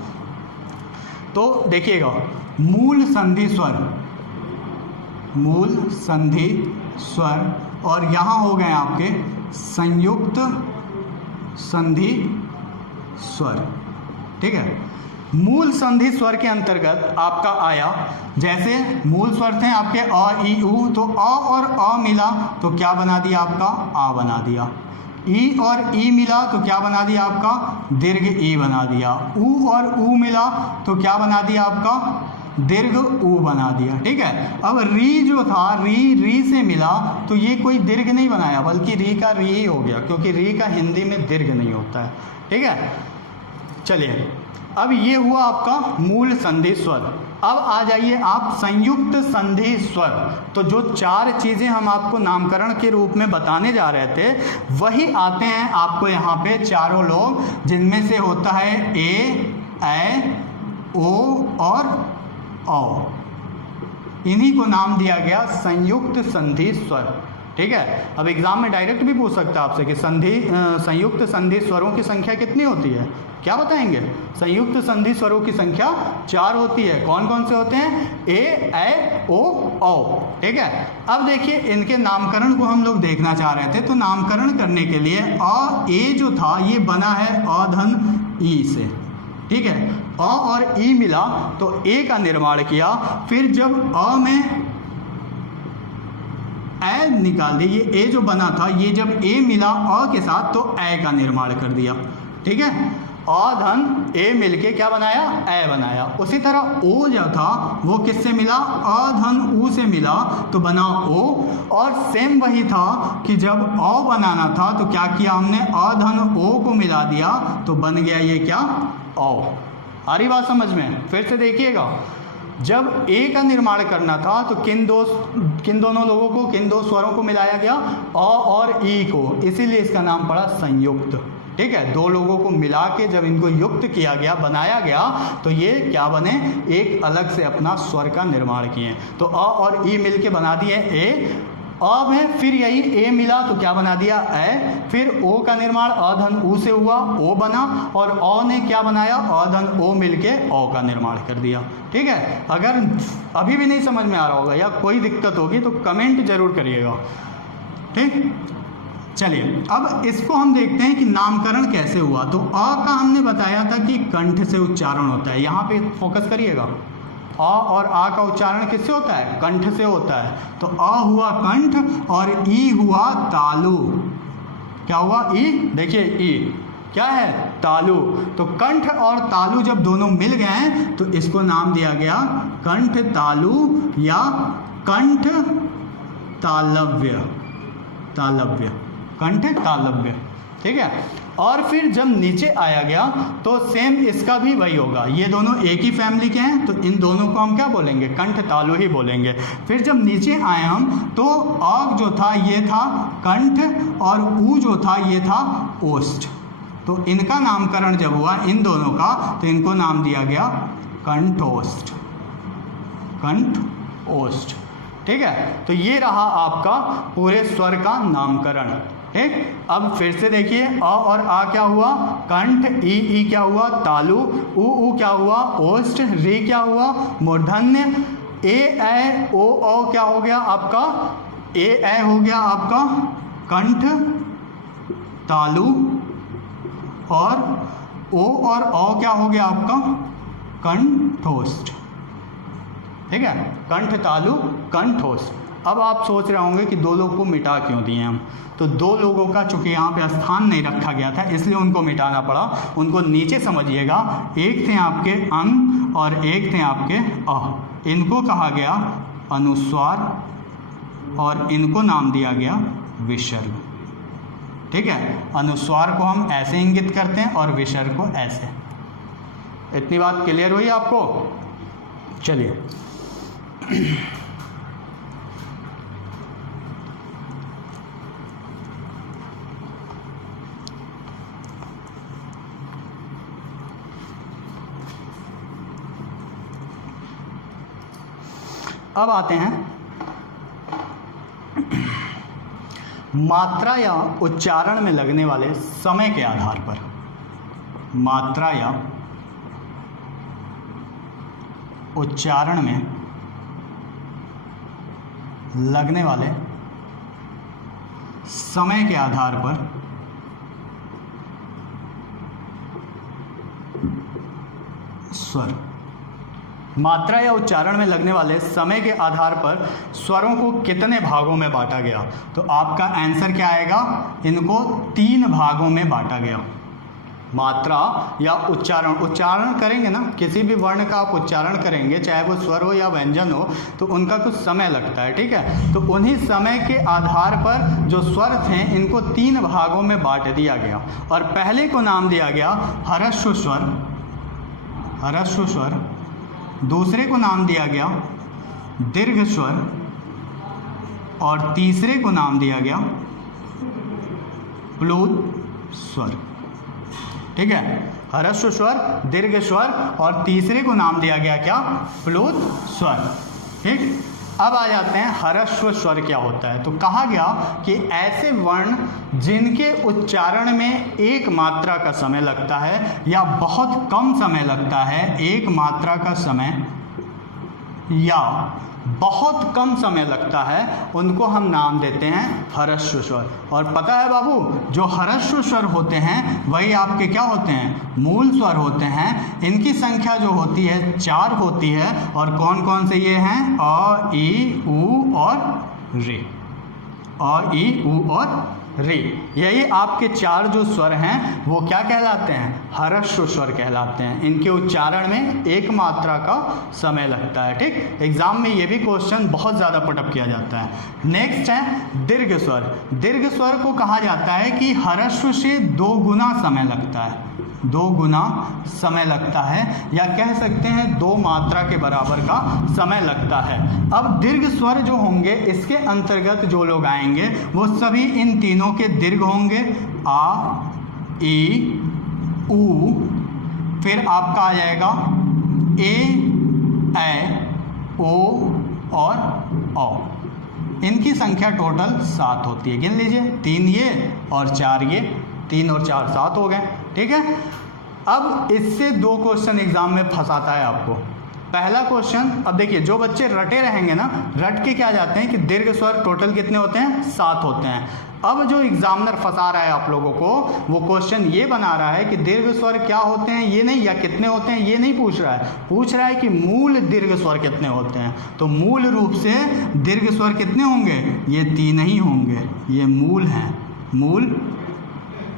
तो देखिएगा, मूल संधि स्वर, मूल संधि स्वर, और यहां हो गए आपके संयुक्त संधि स्वर, ठीक है। मूल संधि स्वर के अंतर्गत आपका आया, जैसे मूल स्वर थे आपके अ, ई, उ, तो अ और अ मिला तो क्या बना दिया आपका? आ बना दिया। ई और ई मिला तो क्या बना दिया आपका? दीर्घ ई बना दिया। उ और उ मिला तो क्या बना दिया आपका? दीर्घ उ बना दिया, ठीक है। अब री जो था, री से मिला तो ये कोई दीर्घ नहीं बनाया, बल्कि री का री ही हो गया, क्योंकि री का हिंदी में दीर्घ नहीं होता है, ठीक है। चलिए अब ये हुआ आपका मूल संधि स्वर। अब आ जाइए आप संयुक्त संधि स्वर। तो जो 4 चीज़ें हम आपको नामकरण के रूप में बताने जा रहे थे वही आते हैं आपको यहाँ पे चारों लोग, जिनमें से होता है ए, ऐ, ओ और औ। इन्हीं को नाम दिया गया संयुक्त संधि स्वर, ठीक है। अब एग्जाम में डायरेक्ट भी पूछ सकता है आपसे कि संयुक्त संधि स्वरों की संख्या कितनी होती है? क्या बताएंगे? संयुक्त संधि स्वरों की संख्या 4 होती है। कौन कौन से होते हैं? ए, ऐ, ओ, औ, ठीक है। अब देखिए इनके नामकरण को हम लोग देखना चाह रहे थे, तो नामकरण करने के लिए अ, ए जो था ये बना है अ धन ई से, ठीक है। अ और ई मिला तो ए का निर्माण किया। फिर जब अ में ए निकाल दिया, ये ए जो बना था, ये जब ए मिला अ के साथ तो ए का निर्माण कर दिया, ठीक है। अ धन ए मिलके क्या बनाया? ए बनाया। उसी तरह ओ जो था वो किससे मिला? अ धन उ से मिला तो बना ओ। और सेम वही था कि जब अ बनाना था तो क्या किया हमने? अ धन ओ को मिला दिया तो बन गया ये क्या? औ। आ रही बात समझ में? फिर से देखिएगा, जब ए का निर्माण करना था तो किन दोनों लोगों को, किन 2 स्वरों को मिलाया गया? अ और ई को, इसीलिए इसका नाम पड़ा संयुक्त, ठीक है। 2 लोगों को मिला के जब इनको युक्त किया गया, बनाया गया, तो ये क्या बने? एक अलग से अपना स्वर का निर्माण किए। तो अ और ई मिलके बना दिए ए। अ में फिर यही ए मिला तो क्या बना दिया? ए। फिर ओ का निर्माण अ धन उ से हुआ, ओ बना, और अ ने क्या बनाया? अ धन ओ मिलके औ का निर्माण कर दिया, ठीक है। अगर अभी भी नहीं समझ में आ रहा होगा या कोई दिक्कत होगी तो कमेंट जरूर करिएगा, ठीक। चलिए अब इसको हम देखते हैं कि नामकरण कैसे हुआ। तो अ का हमने बताया था कि कंठ से उच्चारण होता है। यहाँ पे फोकस करिएगा, अ और आ का उच्चारण किससे होता है? कंठ से होता है। तो अ हुआ कंठ और ई हुआ तालु। क्या हुआ? ई, देखिए ई क्या है? तालु। तो कंठ और तालु जब दोनों मिल गए तो इसको नाम दिया गया कंठ तालु या कंठ तालव्य, तालव्य, कंठ तालव्य, ठीक है। और फिर जब नीचे आया गया तो सेम इसका भी वही होगा। ये दोनों एक ही फैमिली के हैं तो इन दोनों को हम क्या बोलेंगे, कंठ तालु ही बोलेंगे। फिर जब नीचे आए हम तो औ जो था ये था कंठ और ऊ जो था ये था ओष्ठ। तो इनका नामकरण जब हुआ इन दोनों का तो इनको नाम दिया गया कंठोष्ठ, कंठोष्ठ। ठीक है, तो ये रहा आपका पूरे स्वर का नामकरण। ठीक, अब फिर से देखिए अ और आ क्या हुआ, कंठ, ई क्या हुआ, तालु, ऊ क्या हुआ, ओष्ठ, री क्या हुआ, मूर्धन्य, ए ओ क्या हो गया आपका, ए हो गया आपका कंठ तालु, और ओ और औ क्या हो गया आपका कंठोष्ठ। ठीक है, कंठ तालु कंठोष्ठ। अब आप सोच रहे होंगे कि दो लोग को मिटा क्यों दिए हम, तो दो लोगों का चूंकि यहाँ पे स्थान नहीं रखा गया था इसलिए उनको मिटाना पड़ा। उनको नीचे समझिएगा, एक थे आपके अंग और एक थे आपके अ। इनको कहा गया अनुस्वार और इनको नाम दिया गया विसर्ग। ठीक है, अनुस्वार को हम ऐसे इंगित करते हैं और विसर्ग को ऐसे। इतनी बात क्लियर हुई आपको? चलिए अब आते हैं मात्रा या उच्चारण में लगने वाले समय के आधार पर। मात्रा या उच्चारण में लगने वाले समय के आधार पर स्वर। मात्रा या उच्चारण में लगने वाले समय के आधार पर स्वरों को कितने भागों में बांटा गया? तो आपका आंसर क्या आएगा, इनको 3 भागों में बांटा गया। मात्रा या उच्चारण करेंगे ना, किसी भी वर्ण का आप उच्चारण करेंगे चाहे वो स्वर हो या व्यंजन हो तो उनका कुछ समय लगता है। ठीक है, तो उन्हीं समय के आधार पर जो स्वर थे इनको 3 भागों में बांट दिया गया। और पहले को नाम दिया गया ह्रस्व स्वर, ह्रस्व स्वर। दूसरे को नाम दिया गया दीर्घ स्वर और तीसरे को नाम दिया गया प्लुत स्वर। ठीक है, ह्रस्व स्वर, दीर्घ स्वर और तीसरे को नाम दिया गया क्या, प्लुत स्वर। ठीक, अब आ जाते हैं ह्रस्व स्वर क्या होता है। तो कहा गया कि ऐसे वर्ण जिनके उच्चारण में एक मात्रा का समय लगता है या बहुत कम समय लगता है, एक मात्रा का समय या बहुत कम समय लगता है, उनको हम नाम देते हैं ह्रस्व स्वर। और पता है बाबू, जो ह्रस्व स्वर होते हैं वही आपके क्या होते हैं, मूल स्वर होते हैं। इनकी संख्या जो होती है 4 होती है। और कौन कौन से ये हैं, अ, ई, उ और रे। अ, ई, उ और रे, यही आपके 4 जो स्वर हैं वो क्या कहलाते हैं, ह्रस्व स्वर कहलाते हैं। इनके उच्चारण में एक मात्रा का समय लगता है। ठीक, एग्जाम में ये भी क्वेश्चन बहुत ज़्यादा पुटअप किया जाता है। नेक्स्ट है दीर्घ स्वर। दीर्घ स्वर को कहा जाता है कि ह्रस्व से 2 गुना समय लगता है, 2 गुना समय लगता है, या कह सकते हैं 2 मात्रा के बराबर का समय लगता है। अब दीर्घ स्वर जो होंगे इसके अंतर्गत जो लोग आएंगे वो सभी इन तीनों के दीर्घ होंगे, आ, ई, उ, फिर आपका आ जाएगा ए, ओ और औ। इनकी संख्या टोटल 7 होती है। गिन लीजिए, 3 ये और 4 ये, 3 और 4 7 हो गए। ठीक है, अब इससे 2 क्वेश्चन एग्जाम में फंसाता है आपको। पहला क्वेश्चन, अब देखिए जो बच्चे रटे रहेंगे ना, रट के क्या जाते हैं कि दीर्घ स्वर टोटल कितने होते हैं, 7 होते हैं। अब जो एग्जामिनर फंसा रहा है आप लोगों को, वो क्वेश्चन ये बना रहा है कि दीर्घ स्वर क्या होते हैं ये नहीं, या कितने होते हैं ये नहीं पूछ रहा है, पूछ रहा है कि मूल दीर्घ स्वर कितने होते हैं। तो मूल रूप से दीर्घ स्वर कितने होंगे, ये 3 ही होंगे, ये मूल हैं, मूल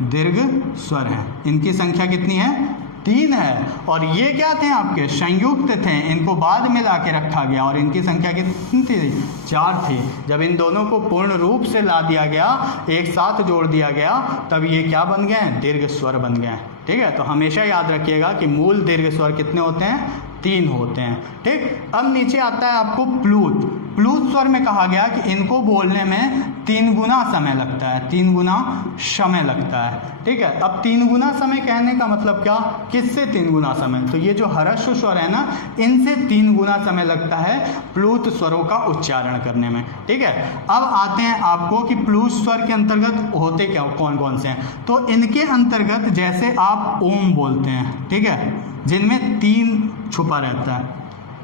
दीर्घ स्वर हैं। इनकी संख्या कितनी है, 3 है, और ये क्या थे आपके संयुक्त थे, इनको बाद में ला के रखा गया और इनकी संख्या कितनी थी? 4 थी। जब इन दोनों को पूर्ण रूप से ला दिया गया, एक साथ जोड़ दिया गया, तब ये क्या बन गए? दीर्घ स्वर बन गए। ठीक है, तो हमेशा याद रखिएगा कि मूल दीर्घ स्वर कितने होते हैं? 3 होते हैं। ठीक, अब नीचे आता है आपको प्लूत। प्लूत स्वर में कहा गया कि इनको बोलने में 3 गुना समय लगता है, 3 गुना समय लगता है। ठीक है, अब 3 गुना समय कहने का मतलब क्या? किससे 3 गुना समय? तो ये जो ह्रस्व स्वर है ना, इनसे 3 गुना समय लगता है प्लूत स्वरों का उच्चारण करने में। ठीक है, अब आते हैं आपको कि प्लूत स्वर के अंतर्गत होते क्या, कौन कौन से हैं। तो इनके अंतर्गत जैसे आप ओम बोलते हैं, ठीक है, जिनमें 3 छुपा रहता है।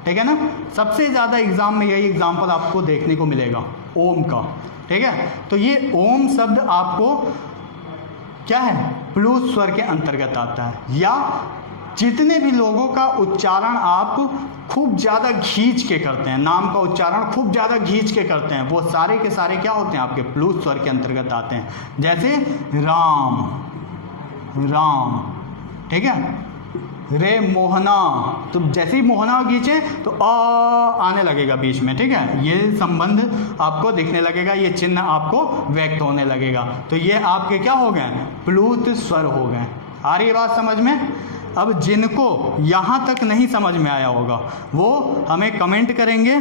ठीक है ना, सबसे ज़्यादा एग्जाम में यही एग्जाम्पल आपको देखने को मिलेगा ओम का। ठीक है, तो ये ओम शब्द आपको क्या है? प्लूत स्वर के अंतर्गत आता है। या जितने भी लोगों का उच्चारण आप खूब ज़्यादा खींच के करते हैं, नाम का उच्चारण खूब ज़्यादा खींच के करते हैं, वो सारे के सारे क्या होते हैं? आपके प्लूत स्वर के अंतर्गत आते हैं। जैसे राम, राम, ठीक है, रे मोहना, तो जैसे ही मोहना खींचे तो आने लगेगा बीच में। ठीक है, ये संबंध आपको दिखने लगेगा, ये चिन्ह आपको व्यक्त होने लगेगा। तो ये आपके क्या हो गए? प्लूत स्वर हो गए। आ रही है बात समझ में? अब जिनको यहाँ तक नहीं समझ में आया होगा वो हमें कमेंट करेंगे,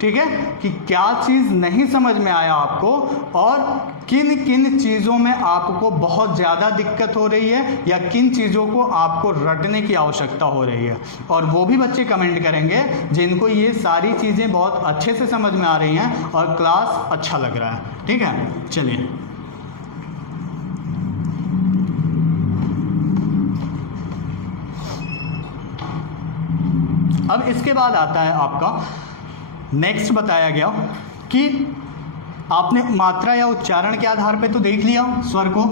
ठीक है, कि क्या चीज़ नहीं समझ में आया आपको और किन किन चीज़ों में आपको बहुत ज़्यादा दिक्कत हो रही है या किन चीज़ों को आपको रटने की आवश्यकता हो रही है। और वो भी बच्चे कमेंट करेंगे जिनको ये सारी चीज़ें बहुत अच्छे से समझ में आ रही हैं और क्लास अच्छा लग रहा है। ठीक है, चलिए अब इसके बाद आता है आपका नेक्स्ट बताया गया कि आपने मात्रा या उच्चारण के आधार पे तो देख लिया स्वर को।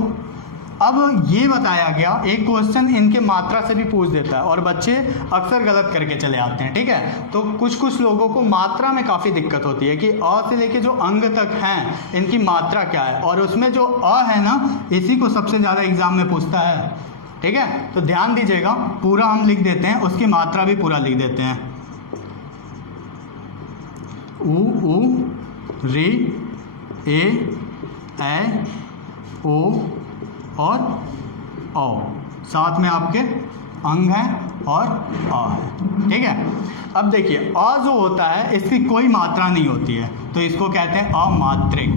अब ये बताया गया, एक क्वेश्चन इनके मात्रा से भी पूछ देता है और बच्चे अक्सर गलत करके चले आते हैं। ठीक है, तो कुछ कुछ लोगों को मात्रा में काफ़ी दिक्कत होती है कि अ से लेके जो अंग तक हैं इनकी मात्रा क्या है, और उसमें जो अ है ना, इसी को सबसे ज़्यादा एग्जाम में पूछता है। ठीक है, तो ध्यान दीजिएगा, पूरा हम लिख देते हैं, उसकी मात्रा भी पूरा लिख देते हैं। उ, री, ए ओ और औ, साथ में आपके अंग हैं और आ है। ठीक है, अब देखिए अ जो होता है इसकी कोई मात्रा नहीं होती है, तो इसको कहते हैं अमात्रिक।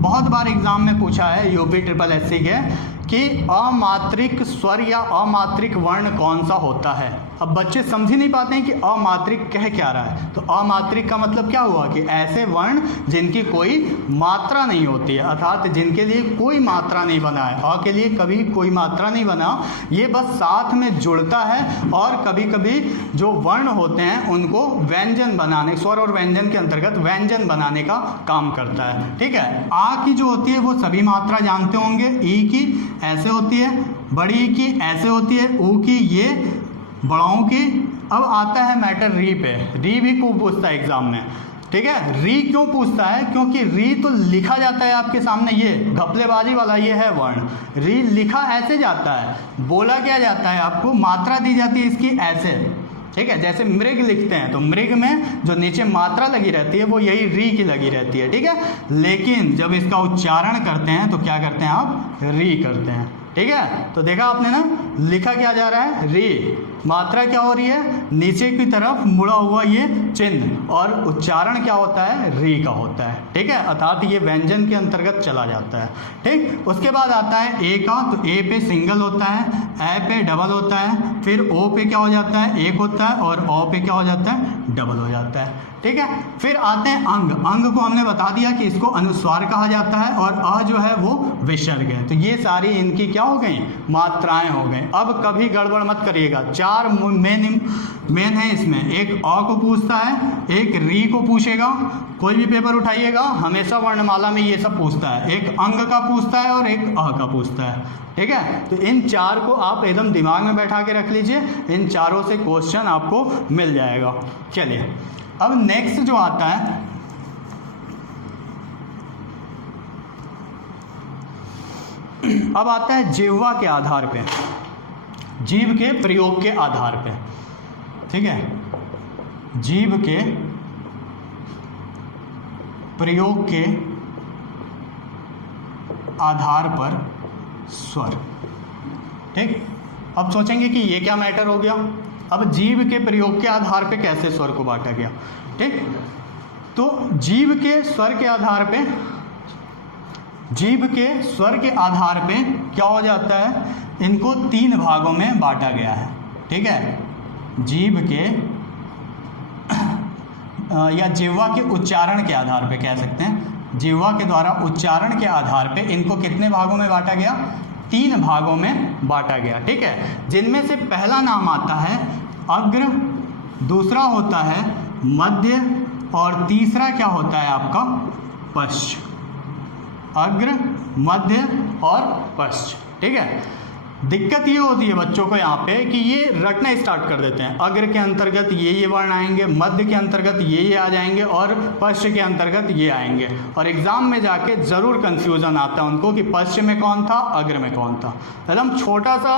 बहुत बार एग्जाम में पूछा है यूपी ट्रिपल एससी के कि अमात्रिक स्वर या अमात्रिक वर्ण कौन सा होता है। अब बच्चे समझ ही नहीं पाते हैं कि अमात्रिक कह क्या रहा है। तो अमात्रिक का मतलब क्या हुआ कि ऐसे वर्ण जिनकी कोई मात्रा नहीं होती है, अर्थात जिनके लिए कोई मात्रा नहीं बना है। अ के लिए कभी कोई मात्रा नहीं बना, ये बस साथ में जुड़ता है और कभी कभी जो वर्ण होते हैं उनको व्यंजन बनाने, स्वर और व्यंजन के अंतर्गत व्यंजन बनाने का काम करता है। ठीक है, आ की जो होती है वो सभी मात्रा जानते होंगे, ई की ऐसे होती है, बड़ी ई की ऐसे होती है, ऊ की ये बड़ाओं की। अब आता है मैटर री पे। री भी खूब पूछता है एग्जाम में। ठीक है, री क्यों पूछता है? क्योंकि री तो लिखा जाता है आपके सामने, ये घपलेबाजी वाला ये है वर्ण। री लिखा ऐसे जाता है, बोला क्या जाता है, आपको मात्रा दी जाती है इसकी ऐसे। ठीक है, जैसे मृग लिखते हैं तो मृग में जो नीचे मात्रा लगी रहती है वो यही री की लगी रहती है। ठीक है, लेकिन जब इसका उच्चारण करते हैं तो क्या करते हैं आप? री करते हैं। ठीक है, तो देखा आपने ना, लिखा क्या जा रहा है? री। मात्रा क्या हो रही है? नीचे की तरफ मुड़ा हुआ ये चिन्ह, और उच्चारण क्या होता है? री का होता है। ठीक है, अर्थात ये व्यंजन के अंतर्गत चला जाता है। ठीक, उसके बाद आता है ए का, तो ए पे सिंगल होता है, ए पे डबल होता है, फिर ओ पे क्या हो जाता है? एक होता है, और ओ पे क्या हो जाता है? डबल हो जाता है। ठीक है, फिर आते हैं अंग। अंग को हमने बता दिया कि इसको अनुस्वार कहा जाता है और अ जो है वो विसर्ग है। तो ये सारी इनकी क्या हो गई? मात्राएं हो गई। अब कभी गड़बड़ मत करिएगा, 4 मेन है इसमें। एक अ को पूछता है, एक री को पूछेगा, कोई भी पेपर उठाइएगा हमेशा वर्णमाला में ये सब पूछता है। एक अंग का पूछता है और एक अ का पूछता है। ठीक है, तो इन 4 को आप एकदम दिमाग में बैठा के रख लीजिए, इन चारों से क्वेश्चन आपको मिल जाएगा। चलिए अब नेक्स्ट जो आता है, अब आता है जिह्वा के आधार पे। जीव के प्रयोग के आधार पे, ठीक है, जीव के प्रयोग के आधार पर स्वर। ठीक, अब सोचेंगे कि ये क्या मैटर हो गया। अब जीव के प्रयोग के आधार पे कैसे स्वर को बांटा गया। ठीक, तो जीव के स्वर के आधार पे, जीव के स्वर के आधार पे क्या हो जाता है, इनको 3 भागों में बांटा गया है। ठीक है, जीव के या जिह्वा के उच्चारण के आधार पे कह सकते हैं, जिह्वा के द्वारा उच्चारण के आधार पे इनको कितने भागों में बांटा गया, 3 भागों में बांटा गया। ठीक है, जिनमें से पहला नाम आता है अग्र, दूसरा होता है मध्य और तीसरा क्या होता है आपका पश्च। अग्र, मध्य और पश्च। ठीक है, दिक्कत ये होती है बच्चों को यहाँ पे कि ये रटना स्टार्ट कर देते हैं। अग्र के अंतर्गत ये वर्ण आएंगे, मध्य के अंतर्गत ये आ जाएंगे और पश्च के अंतर्गत ये आएंगे, और एग्जाम में जाके ज़रूर कंफ्यूजन आता है उनको कि पश्च में कौन था, अग्र में कौन था। एकदम छोटा सा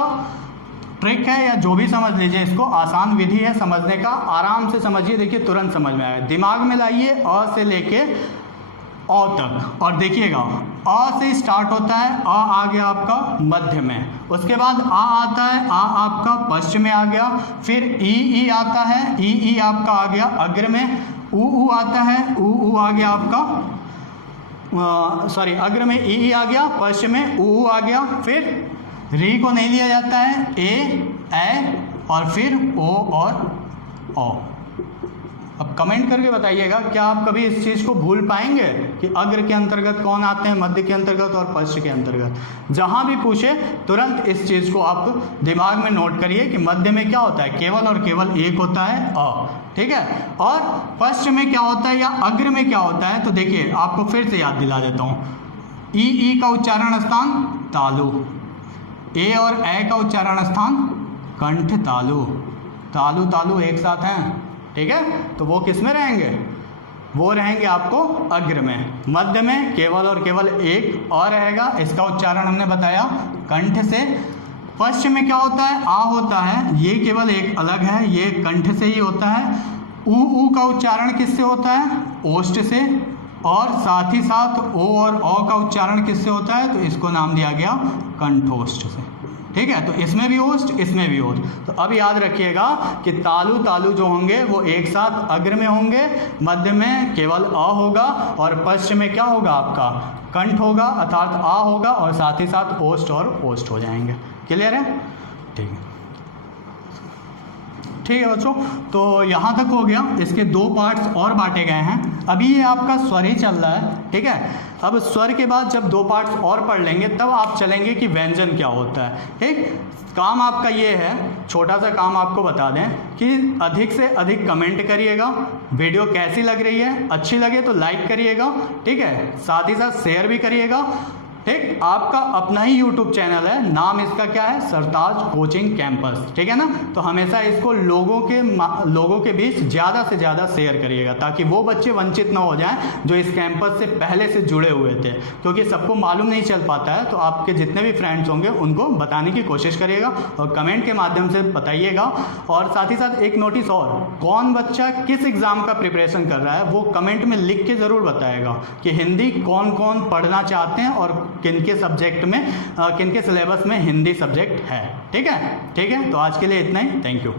ट्रिक है, या जो भी समझ लीजिए, इसको आसान विधि है समझने का, आराम से समझिए, देखिए तुरंत समझ में आएगा। दिमाग में लाइए अ से लेके अ तक, और देखिएगा अ से स्टार्ट होता है, अ आ गया आपका मध्य में, उसके बाद आ आता है, आ आपका पश्च में आ गया, फिर ई आता है, ई आपका आ गया अग्र में, ऊ आता है, ऊ आ गया आपका सॉरी अग्र में, ई आ गया, पश्च में ऊ आ गया, फिर री को नहीं लिया जाता है, ए और फिर ओ और ओ। अब कमेंट करके बताइएगा, क्या आप कभी इस चीज़ को भूल पाएंगे कि अग्र के अंतर्गत कौन आते हैं, मध्य के अंतर्गत और पश्च के अंतर्गत। जहां भी पूछे तुरंत इस चीज़ को आप दिमाग में नोट करिए कि मध्य में क्या होता है, केवल और केवल एक होता है अ। ठीक है, और पश्च में क्या होता है या अग्र में क्या होता है, तो देखिए आपको फिर से याद दिला देता हूँ। ई का उच्चारण स्थान तालु, ए और ए का उच्चारण स्थान कंठ तालु, तालु तालु एक साथ हैं। ठीक है, तो वो किस में रहेंगे, वो रहेंगे आपको अग्र में। मध्य में केवल और केवल एक और रहेगा, इसका उच्चारण हमने बताया कंठ से। पश्च में क्या होता है, आ होता है, ये केवल एक अलग है, ये कंठ से ही होता है। ऊ का उच्चारण किससे होता है, ओष्ठ से, और साथ ही साथ ओ और औ का उच्चारण किससे होता है, तो इसको नाम दिया गया कंठोष्ठ से। ठीक है, तो इसमें भी ओष्ठ, इसमें भी ओष्ठ। तो अब याद रखिएगा कि तालु तालु जो होंगे वो एक साथ अग्र में होंगे, मध्य में केवल अ होगा, और पश्च में क्या होगा आपका कंठ होगा अर्थात आ होगा, और साथ ही साथ ओष्ठ और ओष्ठ हो जाएंगे। क्लियर है, ठीक है, ठीक है बच्चों, तो यहाँ तक हो गया। इसके 2 पार्ट्स और बांटे गए हैं। अभी ये आपका स्वर ही चल रहा है। ठीक है, अब स्वर के बाद जब 2 पार्ट्स और पढ़ लेंगे तब आप चलेंगे कि व्यंजन क्या होता है। ठीक, काम आपका ये है, छोटा सा काम आपको बता दें कि अधिक से अधिक कमेंट करिएगा। वीडियो कैसी लग रही है, अच्छी लगे तो लाइक करिएगा। ठीक है, साथ ही साथ शेयर भी करिएगा। ठीक, आपका अपना ही यूट्यूब चैनल है, नाम इसका क्या है, सरताज कोचिंग कैंपस। ठीक है ना, तो हमेशा इसको लोगों के बीच ज़्यादा से ज़्यादा शेयर करिएगा, ताकि वो बच्चे वंचित ना हो जाएं जो इस कैंपस से पहले से जुड़े हुए थे, क्योंकि सबको मालूम नहीं चल पाता है। तो आपके जितने भी फ्रेंड्स होंगे उनको बताने की कोशिश करिएगा, और कमेंट के माध्यम से बताइएगा। और साथ ही साथ एक नोटिस और, कौन बच्चा किस एग्ज़ाम का प्रिपरेशन कर रहा है वो कमेंट में लिख के ज़रूर बताएगा कि हिंदी कौन कौन पढ़ना चाहते हैं और किनके सब्जेक्ट में, किनके सिलेबस में हिंदी सब्जेक्ट है। ठीक है, ठीक है, तो आज के लिए इतना ही। Thank you.